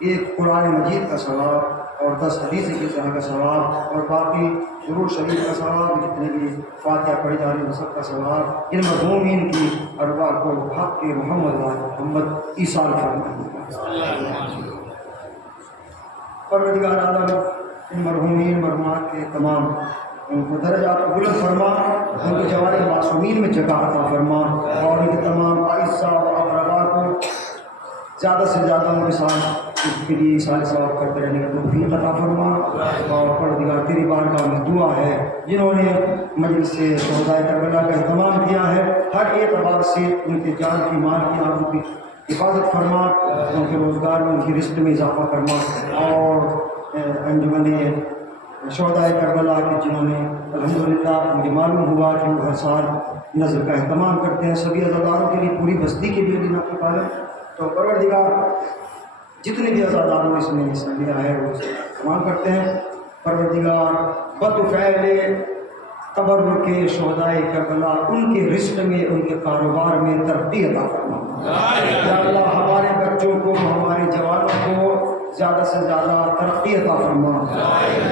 ایک قرآن مجید کا ثواب اور 10 حدیث کی طرح کا ثواب اور باقی درود شریف کا ثواب جتنے بھی فاتحہ پڑھی جا رہی ہیں سب کا ثواب ان مرحومین کی ارواح کو حق کے محمد ایصال فرمائیں. پروردگار عالم ان مرحومین مرحومات کے تمام ان کو درجات کو بلند فرما ان کے جوار معصومین میں جگہ عطا فرما اور ان کے تمام اعزا و اقربا کو زیادہ سے زیادہ ان کے ساتھ اس کے لیے سال ثواب کرتے رہنے کا توفیق عطا فرما. اور پروردگار تیری بارگاہ میں دعا ہے جنہوں نے مجلس سے شہدائے کربلا کا اہتمام کیا ہے ہر اعتبار سے ان کے جان کی مال کی آنکھوں کی حفاظت فرما ان کے روزگار میں ان کی رزق میں اضافہ فرما اور انجمن شہدائے کربلا کے جنہوں نے الحمدللہ مجھے معلوم ہوا کہ وہ ہر سال نظر کا اہتمام کرتے ہیں سبھی عزاداروں کے لیے پوری بستی کے لیے دینا کے پالے تو پروردگار جتنے بھی عزاداروں نے اس میں حصہ لیا ہے وہ اہتمام کرتے ہیں. پروردگار بطفیل تبرک کے شہدائے کربلا ان کے رزق میں ان کے کاروبار میں ترقی عطا فرما. یا اللہ ہمارے بچوں کو ہمارے جوانوں کو زیادہ سے زیادہ ترقی عطا فرما.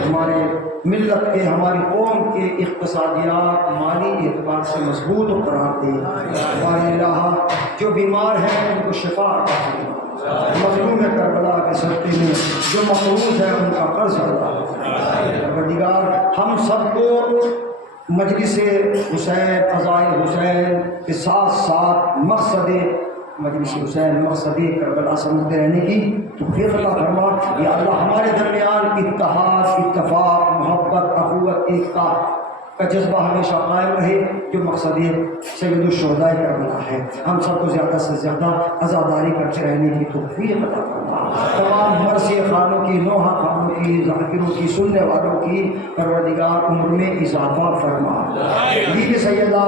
ہمارے ملت کے ہماری قوم کے اقتصادیات مالی اعتبار سے مضبوط و قرار دے. ہمارے الہ جو بیمار ہیں ان کو شفا عطا فرما. مظلوم کربلا کے صدقے میں جو مقروض ہے ان کا قرض عطا فرما. پروردگار ہم سب کو مجلس حسین فضائل حسین کے ساتھ ساتھ مقصد مجلس حسین مقصد کربلا سمجھتے رہنے کی توفیق عطا فرما. یا اللہ ہمارے درمیان اتحاد اتفاق محبت اخوت ایکتا کا جذبہ ہمیشہ قائم رہے جو مقصد سید الشہداء کربلا ہے. ہم سب کو زیادہ سے زیادہ عزاداری کرتے رہنے کی توفیق عطا فرما. تمام مرثیہ خانوں کی نوحہ خانوں کی ذاکروں کی سننے والوں کی پروردگار عمر میں اضافہ فرما. بیوی سیدہ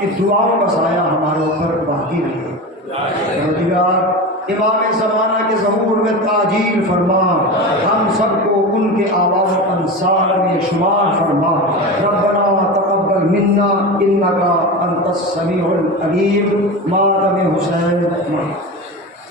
کی دعاؤں کا سایہ ہمارے اوپر باقی رہے. پروردگار امام زمانہ کے ظہور میں تاجیل فرما. ہم سب کو ان کے آباء و انصار میں شمار فرما. ربنا تقبل منا انک انت السمیع العلیم. ماتم حسین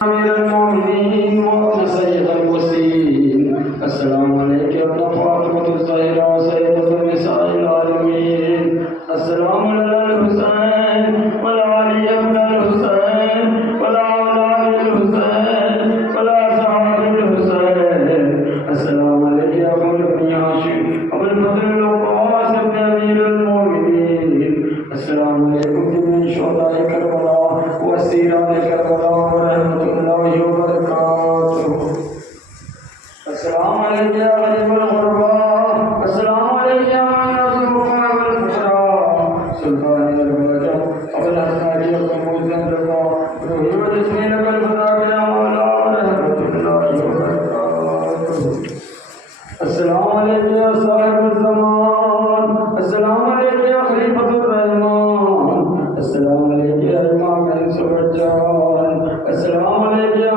امیر المومنین و سید المرسلین السلام علیکم یا فاطمۃ الزہرا سیدۃ النساء العالمین. السلام علی الحسین و علی ابن الحسین و اولاد الحسین و اصحاب الحسین. السلام علیکم یا ابن ہاشم ابو الفضل العباس ابن امیر المومنین. السلام علیکم جميع شهداء كربلاء واسيران كربلاء ورحمة الله وبركاته. السلام عليك يا غريب الغرباء. السلام عليك يا من يرزقنا بالبشرى. سلطان البلد اول اسماعی و موزن رضا روحی و جسمی نقل خدا کے مولا رحمت اللہ وبرکاتہ السلام علیکم یا صاحب الزمان السلام علیکم یا خلیفۃ الرحمان السلام علیکم یا امام انس و جان السلام علیکم یا